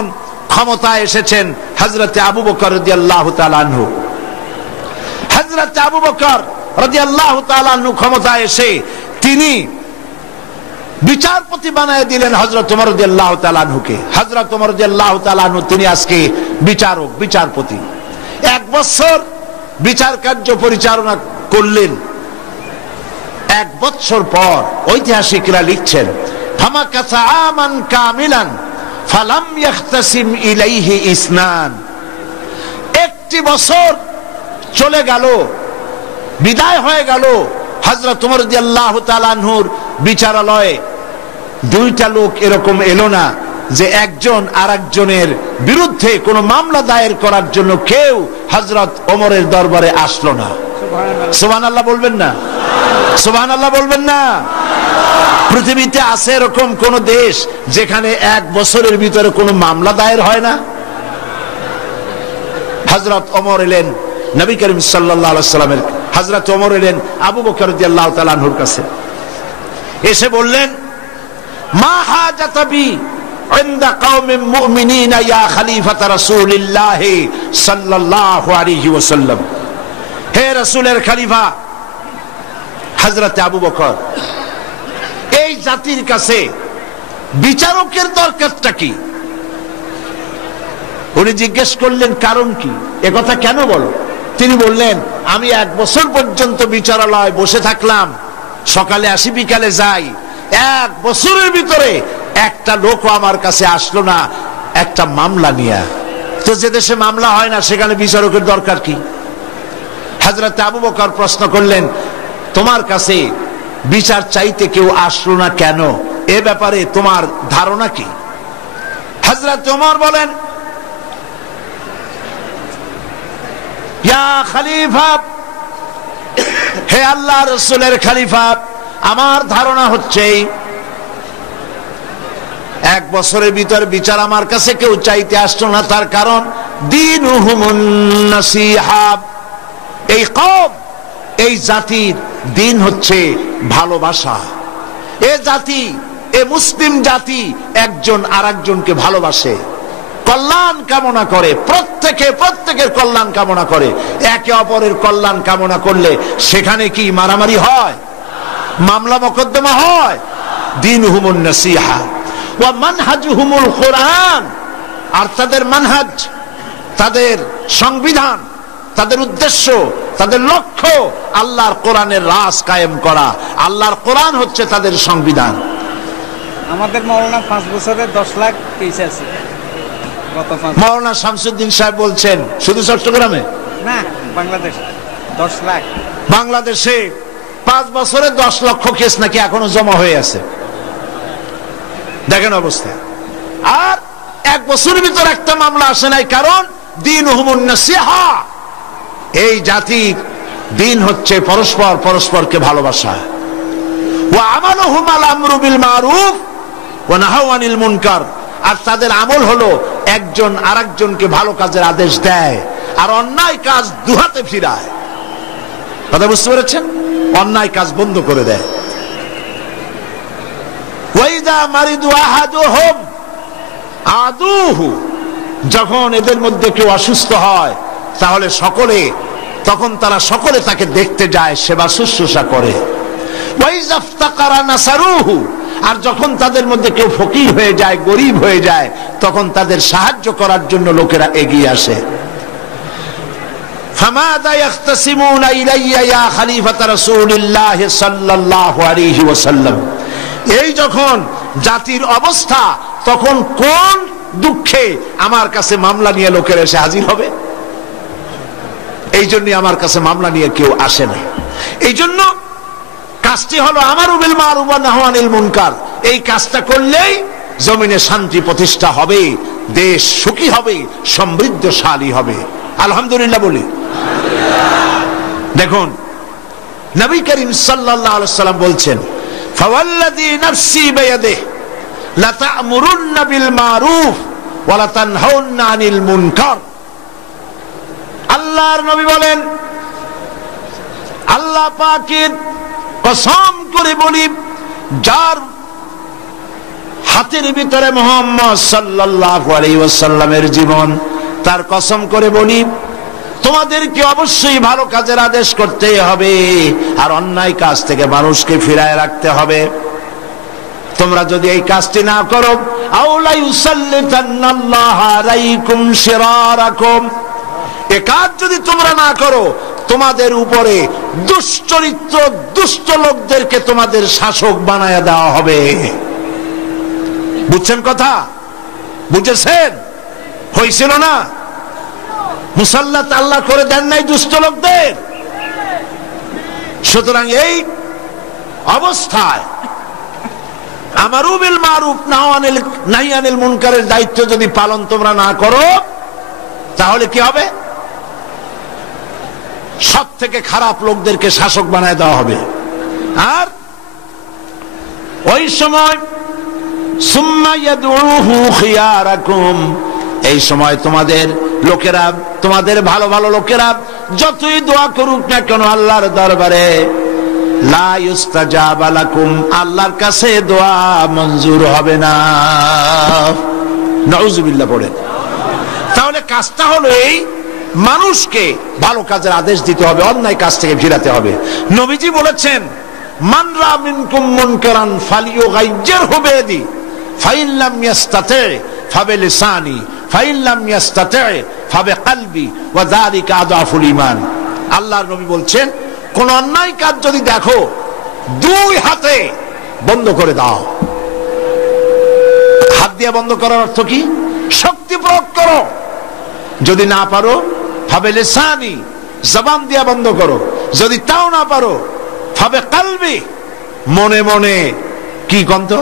ক্ষমতায় এসেছেন হযরত আবু বকর রাদিয়াল্লাহু তাআলা আনহু। হযরত আবু বকর রাদিয়াল্লাহু তাআলা আনহু ক্ষমতায় এসে তিনি বিচারপতি বানায় দিলেন হযরত ওমর রাদিয়াল্লাহু তাআলা আনহুকে। হযরত ওমর রাদিয়াল্লাহু তাআলা আনহু তিনি আজকে বিচারক, বিচারপতি। 1 বছর বিচার কার্য পরিচালনা করলেন। 1 বছর পর ঐতিহাসিকরা লিখছেন ফামাকাসা আমান কামিলান ফালাম ইয়াখতাসিম ইলাইহি ইসনান। 1টি বছর চলে গেল, বিদায় হয়ে গেল। হযরত ওমর রাদিয়াল্লাহু তাআলা আনহুর বিচারালয়ে 2টা লোক এরকম এলো না যে একজন আরেকজনের বিরুদ্ধে কোনো মামলা দায়ের করার জন্য কেউ হযরত ওমরের দরবারে আসলো না। সুবহানাল্লাহ বলবেন না? সুবহানাল্লাহ বলবেন না? পৃথিবীতে আছে এরকম কোন দেশ যেখানে 1 বছরের ভিতরে কোনো মামলা দায়ের হয় না? হযরত ওমর এলেন নবী করিম সাল্লাল্লাহু আলাইহি সাল্লামের, হযরত ওমর এলেন আবু বকর রাদিয়াল্লাহু তাআলা আনহুর কাছে, এসে বললেন মা হাজাতাবি ইনদা কওমিন মুমিনিনা ইয়া খলিফাতা রাসূলিল্লাহ সাল্লাল্লাহু আলাইহি ওয়াসাল্লাম। হে রাসূলের খলিফা হযরত আবু বকর, এই জাতির কাছে বিচারকের দরকারটা কি? উনি জিজ্ঞেস করলেন কারণ কি, একথা কেন বলো? তিনি বললেন আমি 1 বছর পর্যন্ত বিচারালয়ে বসে থাকলাম, সকালে আসি বিকালে যাই, 1 বছরের ভিতরে একটা লোকও আমার কাছে আসলো না একটা মামলা নিয়ে। তো যে দেশে মামলা হয় না সেখানে বিচারকের দরকার কি? হযরত আবু বকর প্রশ্ন করলেন তোমার কাছে বিচার চাইতে কেউ আসলো না কেন, এ ব্যাপারে তোমার ধারণা কি? হযরত ওমর বলেন ইয়া খলিফা, হে আল্লাহর রাসূলের খলিফা, আমার ধারণা হচ্ছে 1 বছরের ভিতর বিচার আমার কাছে কেউ চাইতে আসলো না, তার কারণ দীনুহুমুন নাসিহা, এই কওম, এই জাতির দিন হচ্ছে ভালোবাসা। এ জাতি, এ মুসলিম জাতি একজন আরেকজনকে ভালোবাসে, কল্যাণ কামনা করে, প্রত্যেকের কল্যাণ কামনা করে। একে অপরের কল্যাণ কামনা করলে সেখানে কি মারামারি হয়, মামলা মোকদ্দমা হয়? দীনুহুমুন নাসিহা ওয়া মানহাজুহুমুল কুরআন, আর তাদের মানহাজ, তাদের সংবিধান, তাদের উদ্দেশ্য, তাদের লক্ষ্য আল্লাহর কোরআনের রাজ কায়েম করা। আল্লাহর কোরআন হচ্ছে তাদের সংবিধান। আমাদের মাওলানা 5 বছরে 10 লাখ কেস আছে। মাওলানা শামসুদ্দিন সাহেব বলছেন শুধু চট্টগ্রামে না, বাংলাদেশ 10 লাখ। বাংলাদেশে 5 বছরে 10 লক্ষ কেস নাকি এখনো জমা হয়ে আছে। দেখেন অবস্থা। আর 1 বছরের ভিতর একটা মামলা আসে নাই, কারণ দীনুহুমুন নাসিহা। এই জাতির দিন হচ্ছে পরস্পরকে ভালোবাসা। ওয়া আমালুহুম আল আমরু বিল মারুফ ওয়া নাহাউ আনিল মুনকার। আর তাদের আমল হলো একজন আরেকজনকে ভালো কাজের আদেশ দেয় আর অন্যায় কাজ দুহাতে ফিরায়। কথা বুঝতে পেরেছেন? অন্যায় কাজ বন্ধ করে দেয়। ওয়াইদা মারিদু আহাদুহুম আদুহু। যখন এদের মধ্যে কেউ অসুস্থ হয় তাহলে তখন তারা সকলে তাকে দেখতে যায়, সেবা শুশ্রূষা করে। ওয়াইজা ইফতাকারা নাসারুহু। আর যখন তাদের মধ্যে কেউ ফকির হয়ে যায়, গরিব হয়ে যায়, তখন তাদের সাহায্য করার জন্য লোকেরা এগিয়ে আসে। ফামাদা ইয়াখতাসিমুনা ইলাইয়া ইয়া খলিফাতা রাসূলিল্লাহ সাল্লাল্লাহু আলাইহি ওয়াসাল্লাম। এই যখন জাতির অবস্থা, তখন কোন দুঃখে আমার কাছে মামলা নিয়ে লোকেরা এসে হাজির হবে? এই জন্য আমার কাছে মামলা নিয়ে কেউ আসে না। এই জন্য কাজটি হলো আমারু বিল মারুফ ওয়া নাহু আনিল মুনকার। এই কাজটা করলেই জমিনে শান্তি প্রতিষ্ঠা হবে, দেশ সুখী হবে, সমৃদ্ধশালী হবে। আলহামদুলিল্লাহ বলি। দেখুন নবী করিম সাল্লাল্লাহু আলাইহি ওয়াসাল্লাম বলছেন, ফাওয়াল্লাযী নাফসি বিয়াদিহি লা তা'মুরুন্না বিল মারুফ ওয়া লা তানহাউন্না আনিল মুনকার। আল্লাহর নবী বলেন, আল্লাহ পাকের কসম করে বলি, যার হাতের ভিতরে মুহাম্মদ সাল্লাল্লাহু আলাইহি ওয়াসাল্লামের জীবন, তার কসম করে বলি, তোমাদেরকে অবশ্যই ভালো কাজের আদেশ করতে হবে আর অন্যায় কাজ থেকে মানুষকে ফিরায় রাখতে হবে। তোমরা যদি এই কাজটি না করো, আউলা ইউসাল্লিতান্নাল্লাহু আলাইকুম শিরারাকুম। এই কাজ যদি তোমরা না করো, তোমাদের উপরে দুশ্চরিত্র দুষ্ট লোকদেরকে তোমাদের শাসক বানায়া দেওয়া হবে। বুঝছেন কথা? বুঝেছেন? হয়েছিল না? মুসাল্লাত আল্লাহ করে দেন নাই দুষ্ট লোকদের। সুতরাং এই অবস্থায় আমারু বিল মারুফ নাহি আনিল মুনকারের দায়িত্ব যদি পালন তোমরা না করো, তাহলে কি হবে? সব থেকে খারাপ লোকদেরকে শাসক বানায় দেওয়া হবে। আর ওই সময় সুম্মা ইয়াদউহু খিয়ারাকুম, এই সময় তোমাদের লোকেরা, তোমাদের ভালো ভালো লোকেরা যতই দোয়া করুক না কেন আল্লাহর দরবারে, লা ইউস্তাজাবা লাকুম, আল্লাহর কাছে দোয়া মঞ্জুর হবে না। নাউযুবিল্লাহ পড়েন। তাহলে কাজটা হলো এই, মানুষকে ভালো কাজের আদেশ দিতে হবে, অন্যায় কাজ থেকে ফিরাতে হবে। নবীজি বলেছেন, মান রা মিনকুম মুনকারান ফালিয়ুগাইয়িরহু বিয়াদি ফাইন লাম ইয়াস্তাতি ফাবিলিসানি ফাইন লাম ইয়াস্তাতি ফাবিকলবি ওয়া যালিকা আযআফুল ঈমান। আল্লাহর নবী বলছেন, কোন অন্যায় কাজ যদি দেখো, 2 হাতে বন্ধ করে দাও। হাত দিয়ে বন্ধ করার অর্থ কি? শক্তি প্রয়োগ করো। যদি না পারো ফাবিলিসানি, জবান দিয়ে বন্ধ করো। যদি তাও না পারো ফাবিকলবি, মনে মনে কি কন্ত।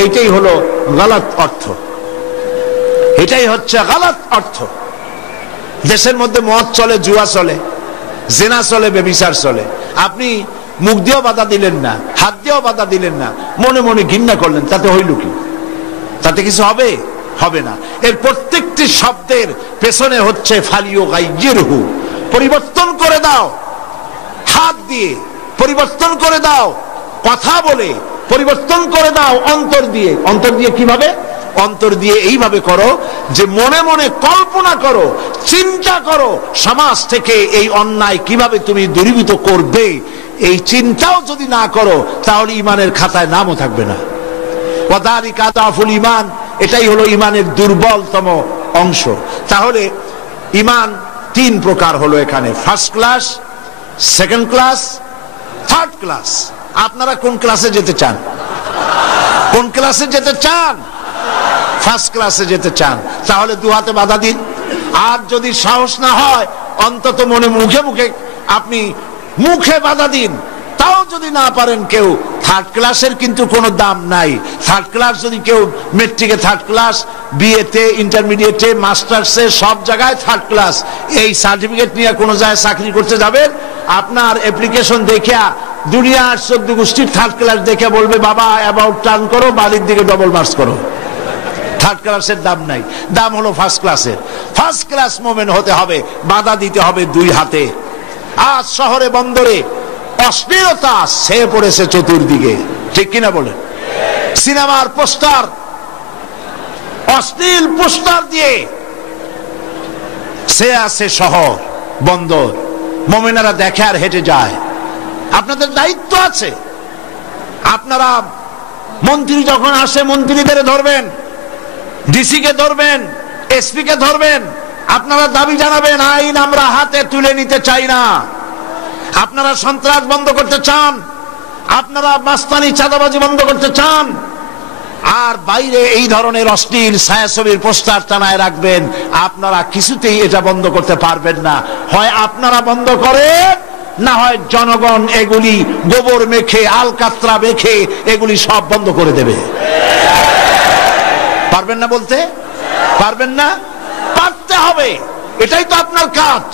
এইটাই হলো গলত অর্থ, এটাই হচ্ছে গলত অর্থ। দেশের মধ্যে মদ চলে, জুয়া চলে, জিনা চলে, ব্যভিচার চলে। আপনি মুখ দিয়েও বাধা দিলেন না, হাত দিয়েও বাধা দিলেন না, মনে মনে ঘৃণা করলেন, তাতে হইল কি? তাতে কিছু হবে? হবে না। এর প্রত্যেকটি শব্দের পেছনে হচ্ছে ফালিয়ুগাইয়িরহু, পরিবর্তন করে দাও। হাত দিয়ে পরিবর্তন করে দাও, কথা বলে পরিবর্তন করে দাও, অন্তর দিয়ে। অন্তর দিয়ে কিভাবে? অন্তর দিয়ে এইভাবে করো যে মনে মনে কল্পনা করো, চিন্তা করো, সমাজ থেকে এই অন্যায় কিভাবে তুমি দূরীভূত করবে। এই চিন্তাও যদি না করো, তাহলে ইমানের খাতায় নামও থাকবে না। ওয়া যালিকা আযআফুল ঈমান, এটাই হলো ইমানের দুর্বলতম অংশ। তাহলে ইমান তিন প্রকার হলো এখানে, first class, second class, third class. আপনারা কোন ক্লাসে যেতে চান? কোন ক্লাসে যেতে চান? ফার্স্ট ক্লাসে যেতে চান, তাহলে দু হাতে বাধা দিন। আর যদি সাহস না হয় অন্তত মনে মুখে মুখে আপনি মুখে বাধা দিন। তাও যদি না পারেন কেউ, থার্ড ক্লাসের কিন্তু কোনো দাম নাই। থার্ড ক্লাস যদি কেউ মেট্রিকে থার্ড ক্লাস, বিএতে, ইন্টারমিডিয়েটে, মাস্টার্সে, সব জায়গায় থার্ড ক্লাস, এই সার্টিফিকেট নিয়ে কোনো জায়গায় চাকরি করতে যাবেন, আপনার অ্যাপ্লিকেশন দেখিয়া দুনিয়ার 14 গোষ্ঠীর থার্ড ক্লাস দেখে বলবে বাবা অ্যাবাউট টার্ন করো, বাড়ির দিকে ডবল মার্কস করো। থার্ড ক্লাসের দাম নাই, দাম হলো ফার্স্ট ক্লাসের। ফার্স্ট ক্লাস মোমেন্ট হতে হবে, বাধা দিতে হবে দুই হাতে। আজ শহরে বন্দরে অশ্লীলতা ছেয়ে পড়েছে চতুর্দিকে, ঠিক কিনা বলেন? সিনেমার পোস্টার, অশ্লীল পোস্টার দিয়ে সে আছে শহর বন্দর, মোমেনারা দেখে আর হেঁটে যায়। আপনাদের দায়িত্ব আছে, আপনারা মন্ত্রী যখন আসে মন্ত্রীদের ধরবেন, ডিসি কে ধরবেন, এসপি কে ধরবেন, আপনারা দাবি জানাবেন আইন আমরা হাতে তুলে নিতে চাই না। আপনারা সন্ত্রাস বন্ধ করতে চান, আপনারা মাস্তানি চাঁদাবাজি বন্ধ করতে চান, আর বাইরে এই ধরনের অশ্লীল ছায়াছবির পোস্টার টানায় রাখবেন, আপনারা কিছুতেই এটা বন্ধ করতে পারবেন না। হয় আপনারা বন্ধ করেন, না হয় জনগণ এগুলি গোবর মেখে, আলকাতরা মেখে এগুলি সব বন্ধ করে দেবে। পারবেন না বলতে? পারবেন না? পারতে হবে, এটাই তো আপনার কাজ।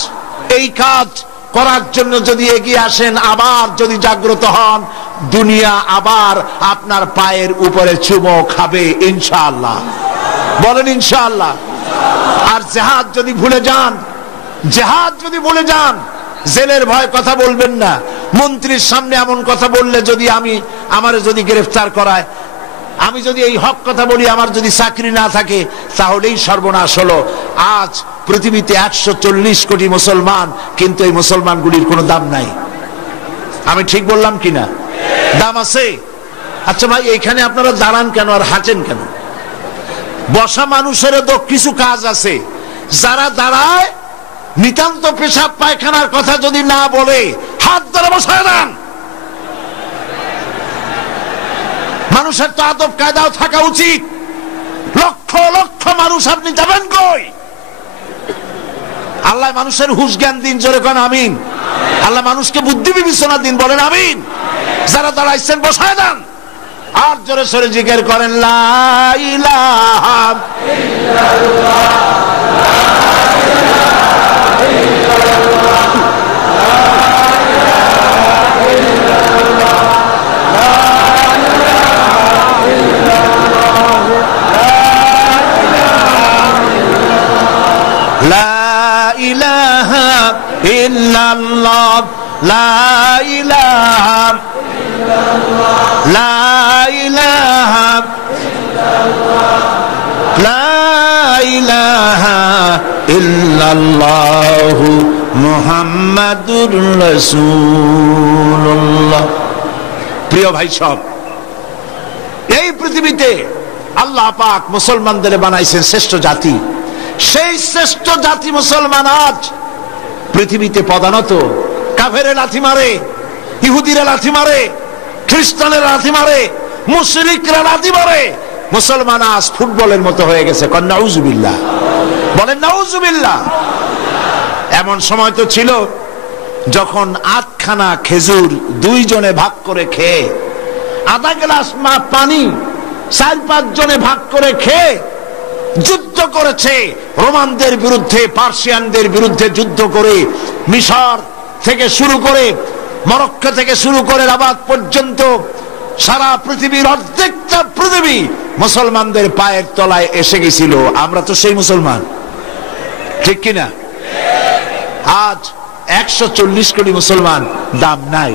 এই কাজ করার জন্য যদি এগিয়ে আসেন, আবার যদি জাগ্রত হন, দুনিয়া আবার আপনার পায়ের উপরে চুমো খাবে ইনশাআল্লাহ। বলেন ইনশাআল্লাহ। আর জিহাদ যদি ভুলে যান, জিহাদ যদি ভুলে যান, জেলের ভয় কথা বলবেন না। মন্ত্রীর সামনে এমন কথা বললে যদি আমারে যদি গ্রেফতার করায়, আমি যদি এই হক কথা বলি, আমার যদি চাকরি না থাকে, তাহলেই সর্বনাশ হলো। আজ পৃথিবীতে 140 কোটি মুসলমান, কিন্তু এই মুসলমানগুলির কোনো দাম নাই। আমি ঠিক বললাম কিনা? দাম আছে? আচ্ছা ভাই, এইখানে আপনারা দাঁড়ান কেন আর হাঁটেন কেন? বসা মানুষেরও তো কিছু কাজ আছে। যারা দাঁড়ায়, নিতান্ত পেশাব পায়খানার কথা যদি না বলে, হাত ধরে বসায় দেন। মানুষের তো আদব কায়দাও থাকা উচিত। লক্ষ লক্ষ মানুষ, আপনি যাবেন কই? আল্লাহ মানুষের হুঁশ জ্ঞান দিন, জোরে কোন আমিন। আল্লাহ মানুষকে বুদ্ধি বিবেচনা দিন, বলেন আমিন। যারা দাঁড়াইছেন বসায় দেন, আর জোরে সরে জিকির করেন লা ইলাহা ইল্লাল্লাহ। ইল্লাল্লাহ, লা ইলাহা ইল্লাল্লাহ, লা ইলাহা ইল্লাল্লাহ, লা ইলাহা ইল্লাল্লাহ মুহাম্মাদুর রাসূলুল্লাহ। প্রিয় ভাই সব, এই পৃথিবীতে আল্লাহ পাক মুসলমানদের বানাইছেন শ্রেষ্ঠ জাতি। সেই শ্রেষ্ঠ জাতি মুসলমান আজ পৃথিবীতে পদানত। কাফেরে লাথি মারে, ইহুদিরা লাথি মারে, খ্রিস্টানেরা লাথি মারে, মুশরিকরা লাথি মারে। মুসলমান আজ ফুটবলের মতো হয়ে গেছে। কন নাউজুবিল্লাহ, বলেন নাউজুবিল্লাহ। এমন সময় তো ছিল যখন 8খানা খেজুর 2 জনে ভাগ করে খেয়ে, আধা গ্লাস পানি 4-5 জনে ভাগ করে খেয়ে যুদ্ধ করেছে। রোমানদের বিরুদ্ধে, পার্সিয়ানদের বিরুদ্ধে যুদ্ধ করে, মিশর থেকে শুরু করে, মরক্কো থেকে শুরু করে রাবাত পর্যন্ত সারা পৃথিবীর অর্ধেকটা পৃথিবী মুসলমানদের পায়ের তলায় এসে গেছিল। আমরা তো সেই মুসলমান, ঠিক কিনা? আজ 140 কোটি মুসলমান, দাম নাই।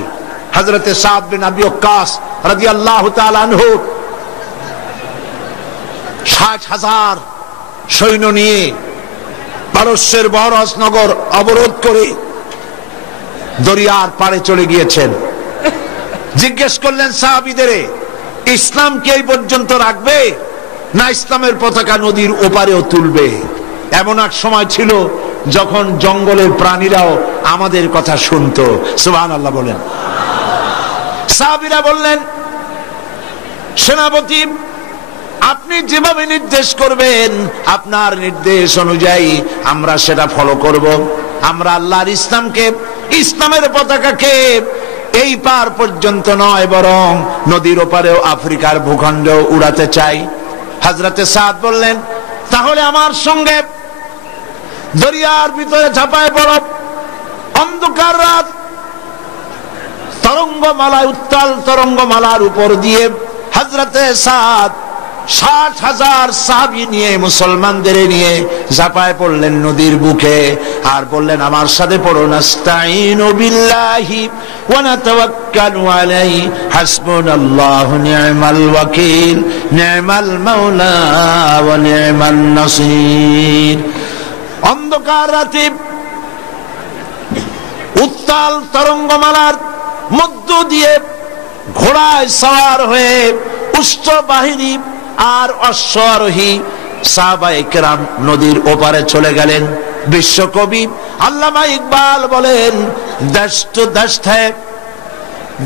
হযরতে সাদ বিন আবি ওয়াক্কাস রাদিয়াল্লাহু তাআলা আনহু 60,000 সৈন্য নিয়ে পারস্যের বহরজ নগর অবরোধ করে দরিয়ার পাড়ে চলে গিয়েছেন। জিজ্ঞেস করলেন সাহাবীদের, ইসলাম কি এই পর্যন্ত রাখবে, না ইসলামের পতাকা নদীর ওপারেও তুলবে? এমন এক সময় ছিল যখন জঙ্গলের প্রাণীরাও আমাদের কথা শুনতো। সুবহানাল্লাহ বলেন। সাহাবীরা বললেন, সেনাপতি আপনি যেভাবে নির্দেশ করবেন আপনার নির্দেশ অনুযায়ী আমরা সেটা ফলো করব। আমরা আল্লাহর ইসলামকে, ইসলামের পতাকাকে এই পার পর্যন্ত নয় বরং নদীর ওপারেও আফ্রিকার ভূখণ্ডেও উড়াতে চাই। হযরতে সাদ বললেন, তাহলে আমার সঙ্গে দরিয়ার ভিতরে ঝাঁপায় পড়ো। অন্ধকার রাত, তরঙ্গমালা, উত্তাল তরঙ্গমালার উপর দিয়ে হযরতে সাদ 60,000 সাহাবী নিয়ে, মুসলমানদের নিয়ে ঝাঁপায় পড়লেন নদীর বুকে আর বললেন, আমার সাথে পড়ো, নাস্তাঈনু বিল্লাহি ওয়া নাতাওয়াক্কালু আলাইহি হাসবুনাল্লাহু নি'মাল ওয়াকিল নি'মাল মাওলা ওয়া নি'মান নাসির। অন্ধকার রাতে উত্তাল তরঙ্গমালার মধ্য দিয়ে ঘোড়ায় সওয়ার হয়ে উষ্ট্র বাহিনী আর অশ্বারোহী সাহাবায়ে কেরাম নদীর ওপারে চলে গেলেন। বিশ্বকবি আল্লামা ইকবাল বলেন, দশত দশত হ্যায়,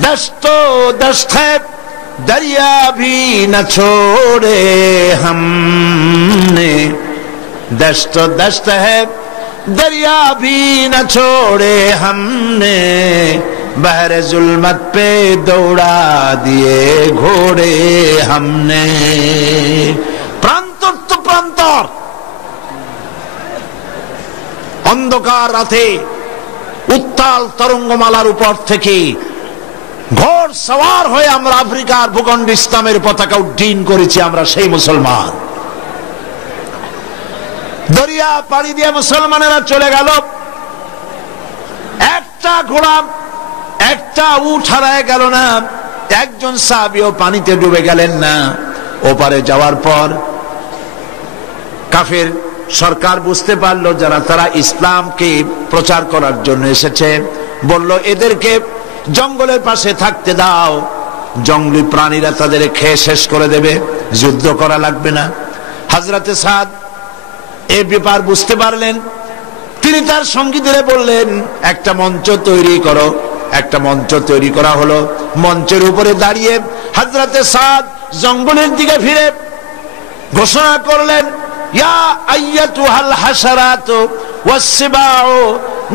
দশত দশত হ্যায়, দরিয়া ভি না ছোড়ে हमने, दश्त दश्त है दरिया भी न छोड़े हमने, बहरे जुल्मत पे दौड़ा दिए घोड़े हमने। প্রান্তর তো প্রান্তর, অন্ধকার রাতে উত্তাল তরঙ্গমালার উপর থেকে ঘোড় সওয়ার হয়ে আমরা আফ্রিকার ভূখণ্ড ইসলামের পতাকা উড্ডীন করেছি। আমরা সেই মুসলমান। দরিয়া পাড়ি দিয়ে মুসলমানেরা চলে গেল। একটা ঘোড়া, একটা উট হারায় গেল না। একজন সাহাবীও পানিতে ডুবে গেলেন না। ওপারে যাওয়ার পর কাফের সরকার বুঝতে পারলো যারা তারা ইসলামকে প্রচার করার জন্য এসেছে, বলল এদেরকে জঙ্গলের পাশে থাকতে দাও, জঙ্গলি প্রাণীরা তাদের খেয়ে শেষ করে দেবে, যুদ্ধ করা লাগবে না। হযরতে সাদ এই ব্যাপার বুঝতে পারলেন। তিনি তার সঙ্গীদের বললেন, একটা মঞ্চ তৈরি করো। একটা মঞ্চ তৈরি করা হলো। মঞ্চের উপরে দাঁড়িয়ে হযরতে সাদ জঙ্গলের দিকে ফিরে ঘোষণা করলেন, ইয়া আইয়াতুহাল হাশারাতু ওয়াসসিবাউ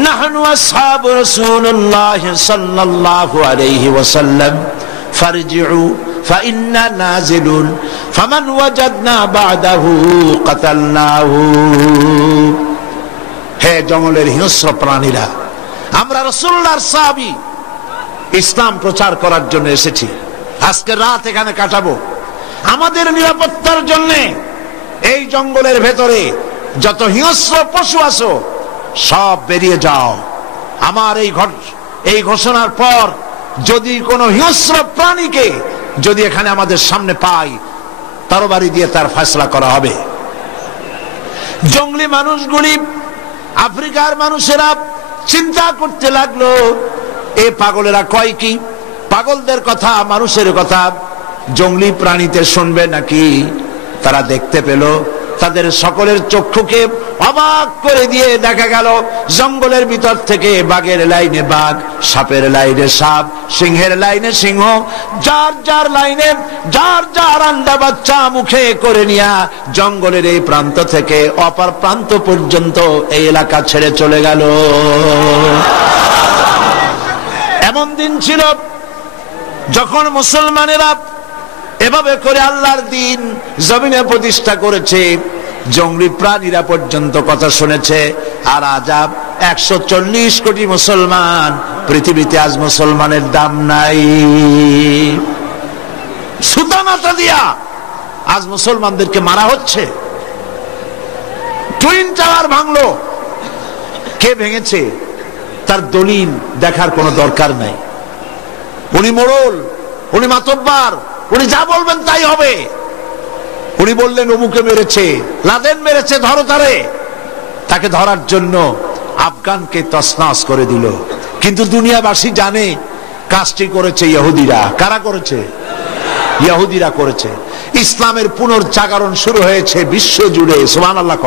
নাহনু আসহাবু রাসূলুল্লাহ সাল্লাল্লাহু আলাইহি ওয়াসাল্লাম ফারজিউ ফাইন্না নাজিলুন ফামান ওয়াজাদনা বা'দাহু কাতালনাহু। হে জঙ্গলের হিংস্র প্রাণীরা, আমরা রাসূলুল্লাহর সাহাবী, ইসলাম প্রচার করার জন্য এসেছি। আজকে রাত এখানে কাটাবো। আমাদের নিরাপত্তার জন্য এই জঙ্গলের ভেতরে যত হিংস্র পশু আছো সব বেরিয়ে যাও। আমার এই ঘোষণার পর যদি কোনো হিংস্র প্রাণীকে যদি এখানে আমাদের সামনে পাই, তরবারি দিয়ে তার ফয়সালা করা হবে। জঙ্গলি মানুষগুলি, আফ্রিকার মানুষেরা চিন্তা করতে লাগলো, এ পাগলেরা কয় কি? পাগলদের কথা, মানুষের কথা জঙ্গলি প্রাণীতে শুনবে নাকি? তারা দেখতে পেল, তাদের সকলের চক্ষুকে অবাক করে দিয়ে দেখা গেল জঙ্গলের ভিতর থেকে বাঘের লাইনে বাঘ, সাপের লাইনে সাপ, সিংহের লাইনে সিংহ, যার যার লাইনে যার যার আন্ডা বাচ্চা মুখে করে নিয়া জঙ্গলের এই প্রান্ত থেকে অপর প্রান্ত পর্যন্ত এই এলাকা ছেড়ে চলে গেল। এমন দিন ছিল যখন মুসলমানেরা এভাবে করে আল্লাহর দিন জমিনে প্রতিষ্ঠা করেছে, জঙ্গলি প্রাণীরা পর্যন্ত কথা শুনেছে। আর আজাব 140 কোটি মুসলমান পৃথিবীতে, আজ মুসলমানের দাম নাই। সুতানাতা দিয়া আজ মুসলমানদেরকে মারা হচ্ছে। টুইন টাওয়ার ভাঙলো, কে ভেঙেছে তার দলিল দেখার কোনো দরকার নাই। উনি মোড়ল, উনি মাতব্বার, উনি যা বলবেন তাই হবে। উনি বললেন অমুকে মেরেছে, লাদেন মেরেছে, ধরো তারে। তাকে ধরার জন্য আফগানকে তছনছ করে দিল। কিন্তু দুনিয়াবাসী জানে কাজটি করেছে ইহুদিরা। কারা করেছে? ইহুদিরা করেছে। ইসলামের পুনর্জাগরণ শুরু হয়েছে বিশ্ব জুড়ে। সুবহানাল্লাহ।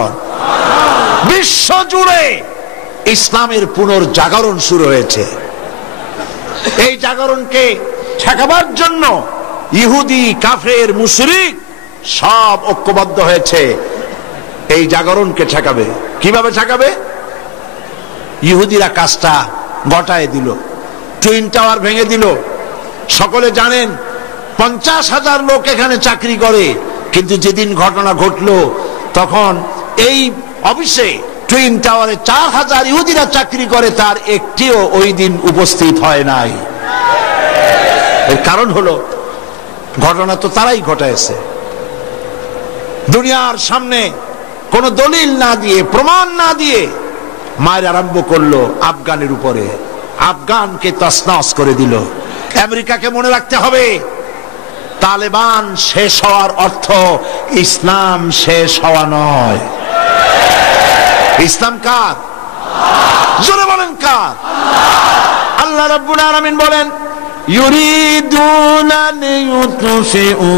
বিশ্ব জুড়ে ইসলামের পুনর্জাগরণ শুরু হয়েছে। এই জাগরণকে ঠেকাবার জন্য ইহুদি, কাফের, মুশরিক সব ঐক্যবদ্ধ হয়েছে। এই জাগরণকে ঠেকাবে। কিভাবে ঠেকাবে? ইহুদিরা কাজটা গটায় দিল, টুইন টাওয়ার ভেঙে দিল। সকলে জানেন 50,000 লোক এখানে চাকরি করে, কিন্তু যেদিন ঘটনা ঘটলো তখন এই অফিসে টুইন টাওয়ারে 4,000 ইহুদিরা চাকরি করে, তার একটিও ওই দিন উপস্থিত হয় নাই। এর কারণ হলো ঘটনা তো তারাই ঘটাইছে। দুনিয়ার সামনে কোন দলিল না দিয়ে, প্রমাণ না দিয়ে মায়ের আরম্ভ করলো আফগানের উপরে। আফগানকে তছনছ করে দিল। আমেরিকাকে মনে রাখতে হবে, তালেবান শেষ হওয়ার অর্থ ইসলাম শেষ হওয়া নয়। ইসলাম কার? জোরে বলেন কার? আল্লাহ রাব্বুল আলামিন বলেন, ইউরিদুনা লিইউতফিউ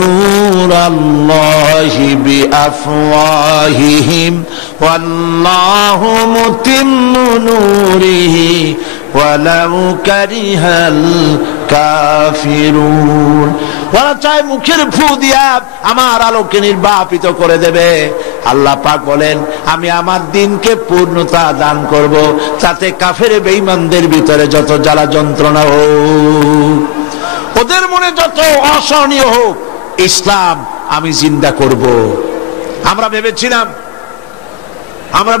নূরাল্লাহি বিআফওয়াহিহিম ওয়াল্লাহু মুতিম্মু নূরিহি ওয়ালাউ কারিহাল কাফিরুন। ওরা চায় মুখের ফু দিয়া আমার আলোকে নির্বাপিত করে দেবে। আল্লাহ পাক বলেন, আমি আমার দিনকে পূর্ণতা দান করব, তাতে কাফের বেঈমানদের ভিতরে যত জ্বালা যন্ত্রণা হোক, ওদের মনে যত অসহনীয় হোক, ইসলাম আমি জিন্দা করব। আমরা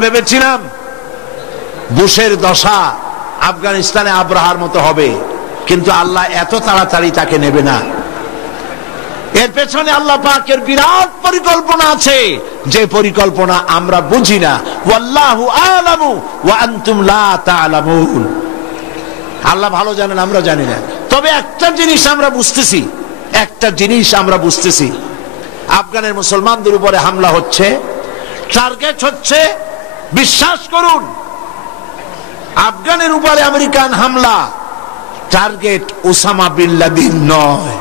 ভেবেছিলাম বুশের দশা আফগানিস্তানে আব্রাহার মতো হবে, কিন্তু আল্লাহ এত তাড়াতাড়ি তাকে নেবে না। এর পেছনে আল্লাহ পাকের বিরাট পরিকল্পনা আছে, যে পরিকল্পনা আমরা বুঝি না। ওয়াল্লাহু আ'লামু ওয়া আনতুম লা তা'লামুন। আল্লাহ ভালো জানেন, আমরা জানি না। তবে একটা জিনিস আমরা বুঝতেছি, আফগানের মুসলমানদের উপরে হামলা হচ্ছে, টার্গেট হচ্ছে, বিশ্বাস করুন, আফগানের উপরে আমেরিকান হামলা, টার্গেট ওসামা বিন লাদেন নয়,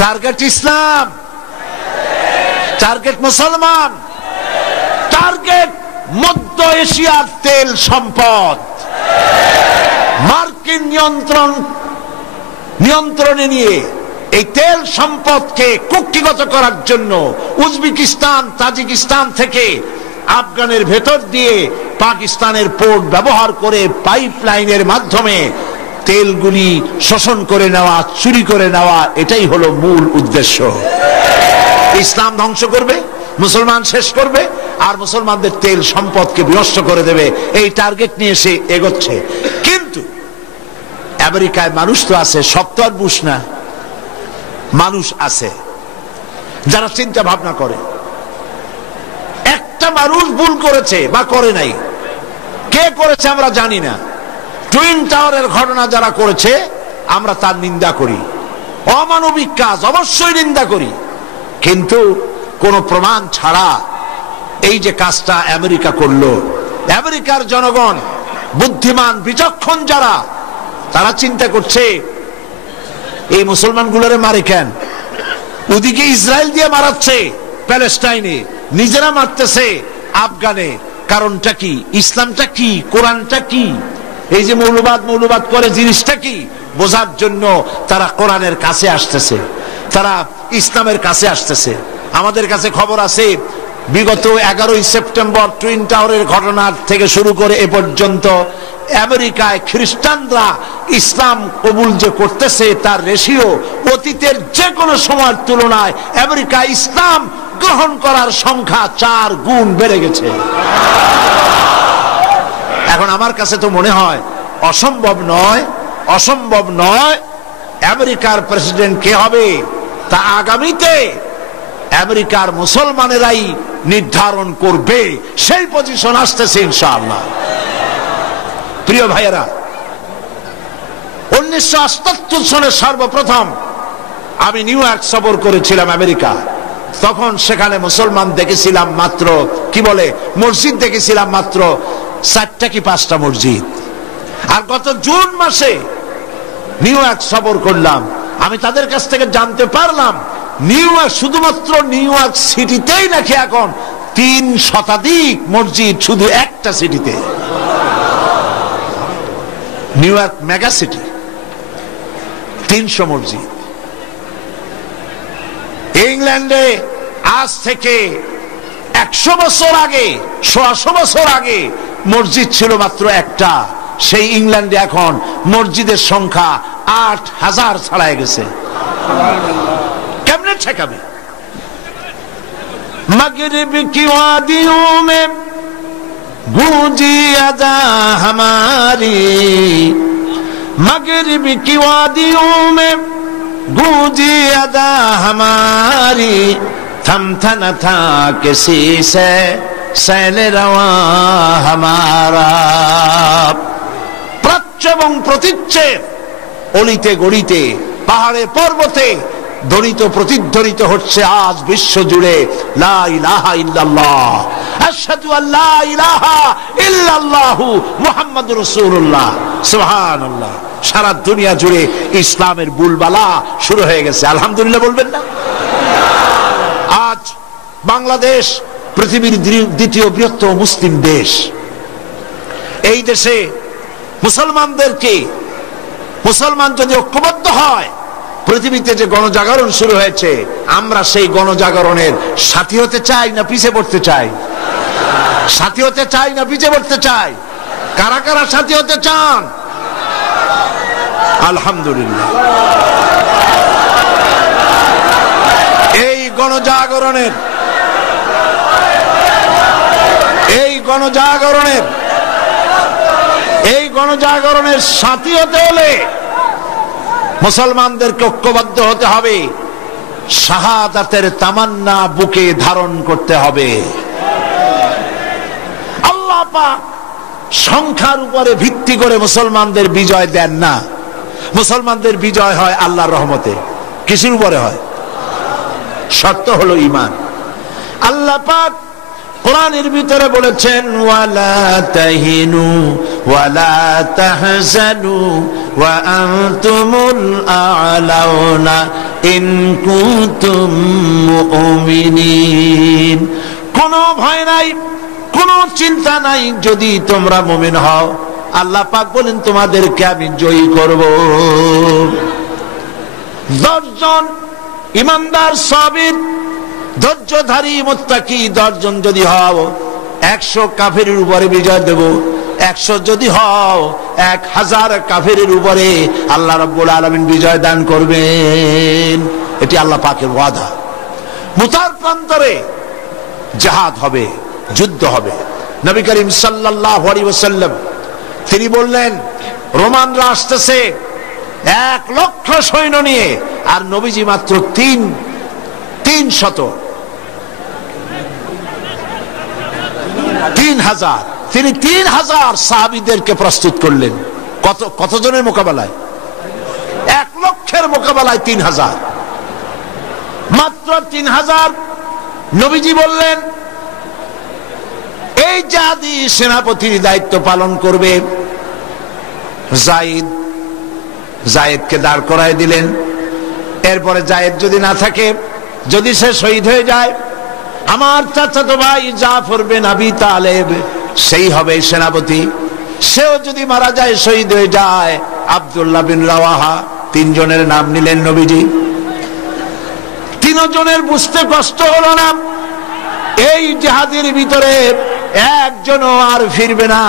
টার্গেট ইসলাম, টার্গেট মুসলমান, টার্গেট মধ্য এশিয়ার তেল সম্পদ। মার্কিন নিয়ন্ত্রণে নিয়ে এই তেল সম্পদকে কুক্ষিগত করার জন্য উজবেকিস্তান, তাজিকিস্তান থেকে আফগানের ভেতর দিয়ে পাকিস্তানের পোর্ট ব্যবহার করে পাইপলাইনের মাধ্যমে তেলগুলি শোষণ করে নেওয়া, চুরি করে নেওয়া, এটাই হলো মূল উদ্দেশ্য। ইসলাম ধ্বংস করবে, মুসলমান শেষ করবে, আর মুসলমানদের তেল সম্পদকে বিনষ্ট করে দেবে। এই টার্গেট নিয়ে সে এগোচ্ছে। কিন্তু আমেরিকায় মানুষ তো আছে, সব তো আর বুশ না, মানুষ আছে যারা চিন্তা ভাবনা করে। একটা মানুষ ভুল করেছে বা করে নাই, কে করেছে আমরা জানি না। টুইন টাওয়ারের ঘটনা যারা করেছে আমরা তার নিন্দা করি, অমানবিক কাজ অবশ্যই নিন্দা করি, কিন্তু কোন প্রমাণ ছাড়া এই যে কাজটা আমেরিকা করলো, আমেরিকার জনগণ বুদ্ধিমান বিচক্ষণ যারা, তারা চিন্তা করছে এই মুসলমানগুলোরে মারে কেন? ওদিকে ইসরায়েল দিয়ে মারাচ্ছে প্যালেস্টাইনে, নিজেরা মারতেছে আফগানে। কারণটা কি? ইসলামটা কি? কোরআনটা কি? এই যে মৌলবাদ করে জিনিসটা কি বোঝার জন্য তারা কোরআনের কাছে আসতেছে, তারা ইসলামের কাছে আসতেছে। আমাদের কাছে খবর আছে, বিগত 11ই সেপ্টেম্বর টুইন টাওয়ারের ঘটনার থেকে শুরু করে এ পর্যন্ত আমেরিকায় খ্রিস্টানরা ইসলাম কবুল যে করতেছে, তার রেশিও অতীতের যে কোনো সময়ের তুলনায় আমেরিকা ইসলাম গ্রহণ করার সংখ্যা 4 গুণ বেড়ে গেছে। এখন আমার কাছে তো মনে হয় অসম্ভব নয় আমেরিকার প্রেসিডেন্ট কে হবে তা আগামীতে আমেরিকার মুসলমানেরাই নির্ধারণ করবে। সেই পজিশন আসতেছে ইনশাআল্লাহ। প্রিয় ভাইয়েরা, 1978 সনে সর্বপ্রথম আমি নিউ ইয়র্ক সফর করেছিলাম আমেরিকা। তখন সেখানে মুসলমান দেখেছিলাম মাত্র, মসজিদ দেখেছিলাম মাত্র 4টা কি 5টা মসজিদ। আর গত জুন মাসে নিউ ইয়র্ক সফর করলাম, আমি তাদের কাছ থেকে জানতে পারলাম নিউ ইয়র্ক, শুধুমাত্র নিউ ইয়র্ক সিটিতেই নাকি এখন 3 শতাধিক মসজিদ শুধু একটা সিটিতে, নিউ ইয়র্ক মেগা সিটি, 300 মসজিদ। ইংল্যান্ডে আজ থেকে 100 বছর আগে, 100 বছর আগে মসজিদ ছিল মাত্র একটা। সেই ইংল্যান্ডে এখন মসজিদের সংখ্যা 8000 ছাড়াই গেছে। কেমনে ঠেকাবে? मगरिब की वादियों में गूंजी अदा हमारी, मगरिब की वादियों में गूंजी अदा हमारी, थमथा न था किसी से सैल रवा हमारा। प्राच्य এবং প্রতীচ্যের অলিতে গলিতে, পাহাড়ে পর্বতে ধ্বনিত প্রতিধ্বনিত হচ্ছে আজ বিশ্ব জুড়ে লা ইলাহা ইল্লাল্লাহ, আশহাদু আল্লা ইলাহা ইল্লাল্লাহু মুহাম্মাদুর রাসূলুল্লাহ, সুবহানাল্লাহ। সারা দুনিয়া জুড়ে ইসলামের বুলবালা শুরু হয়ে গেছে। আলহামদুলিল্লাহ বলবেন না? আজ বাংলাদেশ পৃথিবীর দ্বিতীয় বৃহত্তম মুসলিম দেশ। এই দেশে মুসলমানদেরকে, মুসলমান যদি ঐক্যবদ্ধ হয়, পৃথিবীতে যে গণজাগরণ শুরু হয়েছে, আমরা সেই গণজাগরণের সাথী হতে চাই না পিছিয়ে পড়তে চাই? সাথী হতে চাই না পিছিয়ে পড়তে চাই? কারা কারা সাথী হতে চান? আলহামদুলিল্লাহ। এই গণজাগরণের সাথী হতে হলে মুসলমানদেরকে ঐক্যবদ্ধ হতে হবে, শাহাদাতের তামান্না বুকে ধারণ করতে হবে। আল্লাহ পাক সংখ্যার উপরে ভিত্তি করে মুসলমানদের বিজয় দেন না। মুসলমানদের বিজয় হয় আল্লাহর রহমতে। কিসের উপরে হয়? শর্ত হলো ঈমান। আল্লাহ পাক কোরআনের ভিতরে বলেছেন, ওয়ালা তাহিনু ওয়ালা তাহজানু ওয়া আনতুমুল আ'লাউনা ইন কুনতুম মুমিনিন। কোনো ভয় নাই, কোনো চিন্তা নাই যদি তোমরা মুমিন হও। আল্লাহ পাক বলেন তোমাদেরকে আমি জয়ী করব। 10 জন ইমানদার সাবির ধৈর্যধারী মুত্তাকি 10 জন যদি হও, 100 কাফেরের উপরে বিজয় দেব। 100 যদি হও, 1000 কাফেরের উপরে আল্লাহ রাব্বুল আলামিন বিজয় দান করবেন। এটি আল্লাহ পাকের ওয়াদা। মুতার প্রান্তরে জিহাদ হবে, যুদ্ধ হবে। নবী করিম সাল্লাল্লাহু আলাইহি ওয়াসাল্লাম তিনি বললেন, রোমানরা আসতেছে 1 লক্ষ সৈন্য নিয়ে, আর নবীজি মাত্র 300 3000। তিনি 3000 সাহাবীদেরকে প্রস্তুত করলেন। কতজনের মোকাবেলায়? 1 লক্ষের মোকাবেলায় 3000। মাত্র 3000। নবীজি বললেন, এই জাদি সেনাপতির দায়িত্ব পালন করবে জায়েদকে দাঁড় করায় দিলেন। এরপরে জায়েদ যদি না থাকে, যদি সে শহীদ হয়ে যায়, আমার চাচাতো ভাই জাফর বিন আবি তালেব সেই হবে সেনাপতি। সেও যদি মারা যায়, শহীদ হয়ে যায়, আব্দুল্লাহ বিন রাওয়াহা। 3 জনের নাম নিলেন নবীজি। 3 জনের বুঝতে কষ্ট হলো না, এই জিহাদের ভিতরে একজনও আর ফিরবে না,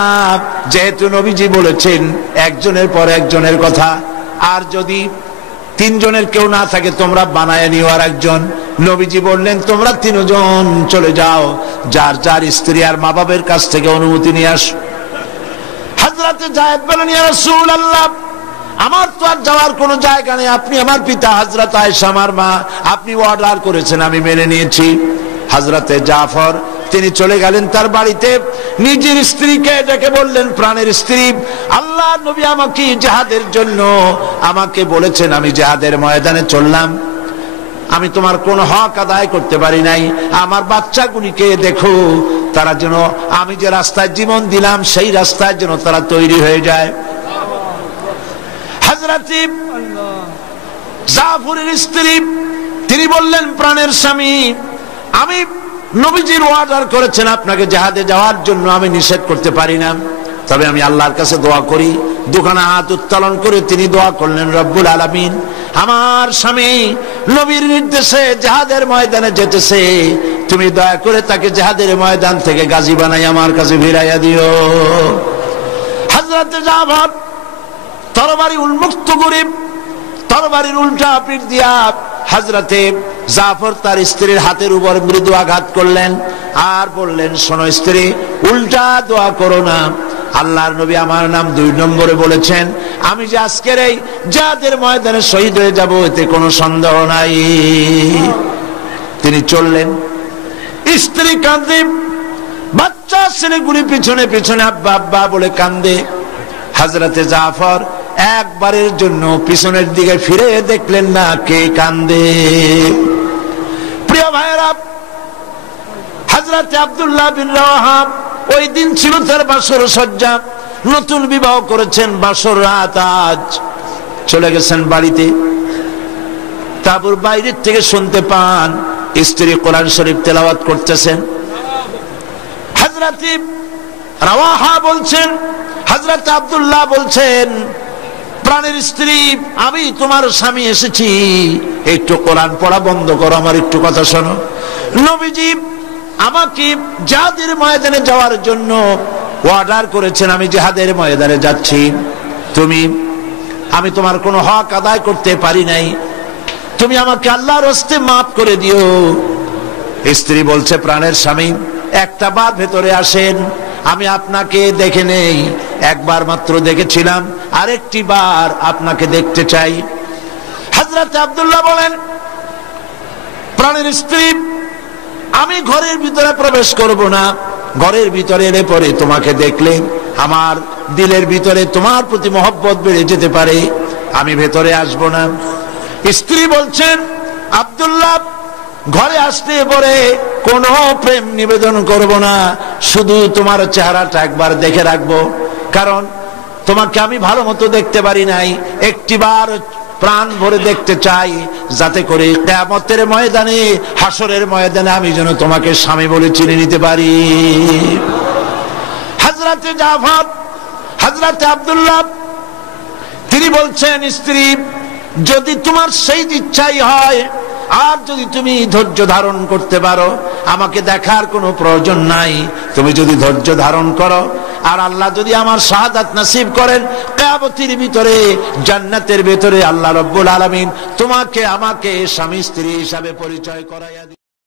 যেহেতু নবীজি বলেছেন একজনের পর একজনের কথা। আর যদি 3 জনের কেউ না থাকে, তোমরা বানায় নিও আর একজন। নবীজি বললেন, তোমরা 3 জন চলে যাও, যার যার স্ত্রী আর মা বাবার কাছ থেকে অনুমতি নিয়ে আসো। হযরতে জায়েদ বলেন, ইয়া রাসূলুল্লাহ, আমার তো আর যাওয়ার কোনো জায়গা নেই। আপনি আমার পিতা, হযরত আয়েশা আমার মা, আপনি অর্ডার করেছেন, আমি মেনে নিয়েছি। হযরতে জাফর তিনি চলে গেলেন তার বাড়িতে, নিজের স্ত্রীকে ডেকে বললেন, প্রাণের স্ত্রী, আল্লাহ নবী আমাকে জিহাদের জন্য আমাকে বলেছেন, আমি জিহাদের ময়দানে চললাম, আমি তোমার কোন হক আদায় করতে পারি নাই। আমার বাচ্চাগুলিকে দেখো, তারা যেন আমি যে রাস্তায় জীবন দিলাম সেই রাস্তায় যেন তারা তৈরি হয়ে যায়। হযরত জাফরের স্ত্রী তিনি বললেন, প্রাণের স্বামী, আমি নবীজির অর্ডার করেছেন আপনাকে জিহাদে যাওয়ার জন্য, আমি নিষেধ করতে পারি না, তবে আমি আল্লাহর কাছে দোয়া করি। দুখানা হাত উত্তোলন করে তিনি দোয়া করলেন, রব্বুল আলামিন, আমার স্বামী নবীর নির্দেশে জিহাদের ময়দানে যেতেছে, তুমি দয়া করে তাকে জিহাদের ময়দান থেকে গাজী বানাই আমার কাছে ফিরাইয়া দিও। হযরত জাফর তরবারি উন্মুক্ত করে তরবারির উল্টা পিঠ দিয়া হযরতে জাফর তার স্ত্রীর হাতের উপর মৃদু আঘাত করলেন আর বললেন, শোনো স্ত্রী, উল্টা দোয়া করো না। আল্লাহর নবী আমার নাম 2 নম্বরে বলেছেন, আমি যে আজকের এই জিহাদের ময়দানে শহীদ হয়ে যাব এতে কোনো সন্দেহ নাই। তিনি চললেন, স্ত্রী কাঁদে, বাচ্চা ছেলেগুলি পিছনে পিছনে আব্বা আব্বা বলে কান্দে। হযরতে জাফর একবারের জন্য পিছনের দিকে ফিরে দেখলেন না কে কান্দে। প্রিয় ভাইয়েরা, হযরতে আব্দুল্লাহ বিন রাওয়াহা ওই দিন ছিল তার বাসর সজ্জা, নতুন বিবাহ করেছেন, বাসর রাত আজ, চলে গেছেন বাড়িতে। তারপর বাইরের থেকে শুনতে পান স্ত্রী কোরআন শরীফ তেলাওয়াত করতেছেন। হযরতে রাওয়াহা বলছেন, হযরত আব্দুল্লাহ বলছেন, প্রাণের স্ত্রী, আমি তোমার স্বামী এসেছি, একটু কোরআন পড়া বন্ধ করো, আমার একটু কথা শোনো। নবীজি আমাকে জিহাদের ময়দানে যাওয়ার জন্য অর্ডার করেছেন, আমি জিহাদের ময়দানে যাচ্ছি, আমি তোমার কোনো হক আদায় করতে পারি নাই, তুমি আমাকে আল্লাহর হস্তে মাফ করে দিও। স্ত্রী বলছে, প্রাণের স্বামী, একটা বার ভেতরে আসেন, আমি আপনাকে দেখে নেই, একবার মাত্র দেখেছিলাম, আরেকটি বার আপনাকে দেখতে চাই। হযরত আব্দুল্লাহ বলেন, প্রাণের স্ত্রী, আমি ঘরের ভিতরে প্রবেশ করব না, ঘরের ভিতরে এলে পরে তোমাকে দেখলে আমার দিলের ভিতরে তোমার প্রতি মহব্বত বেড়ে যেতে পারে, আমি ভেতরে আসব না। স্ত্রী বলছেন, আব্দুল্লাহ, ঘরে আসতে পরে কোনো প্রেম নিবেদন করব না, শুধু তোমার চেহারাটা একবার দেখে রাখবো, কারণ তোমাকে আমি ভালো মতো দেখতে পারি নাই, একটিবার প্রাণ ভরে দেখতে চাই, যাতে করে কিয়ামতের ময়দানে, হাসরের ময়দানে আমি যেন তোমাকে স্বামী বলে চিনে নিতে পারি। হযরতে জাফর, হযরতে আব্দুল্লাহ তিনি বলছেন, স্ত্রী, যদি তোমার সেই ইচ্ছাই হয় আর যদি তুমি ধৈর্য ধারণ করতে পারো, আমাকে দেখার কোনো প্রয়োজন নাই, তুমি যদি ধৈর্য ধারণ করো আর আল্লাহ যদি আমার শাহাদাত নসিব করেন, কিয়ামতের ভিতরে, জান্নাতের ভিতরে আল্লাহ রাব্বুল আলামিন তোমাকে আমাকে স্বামী স্ত্রী হিসাবে পরিচয় করাইয়া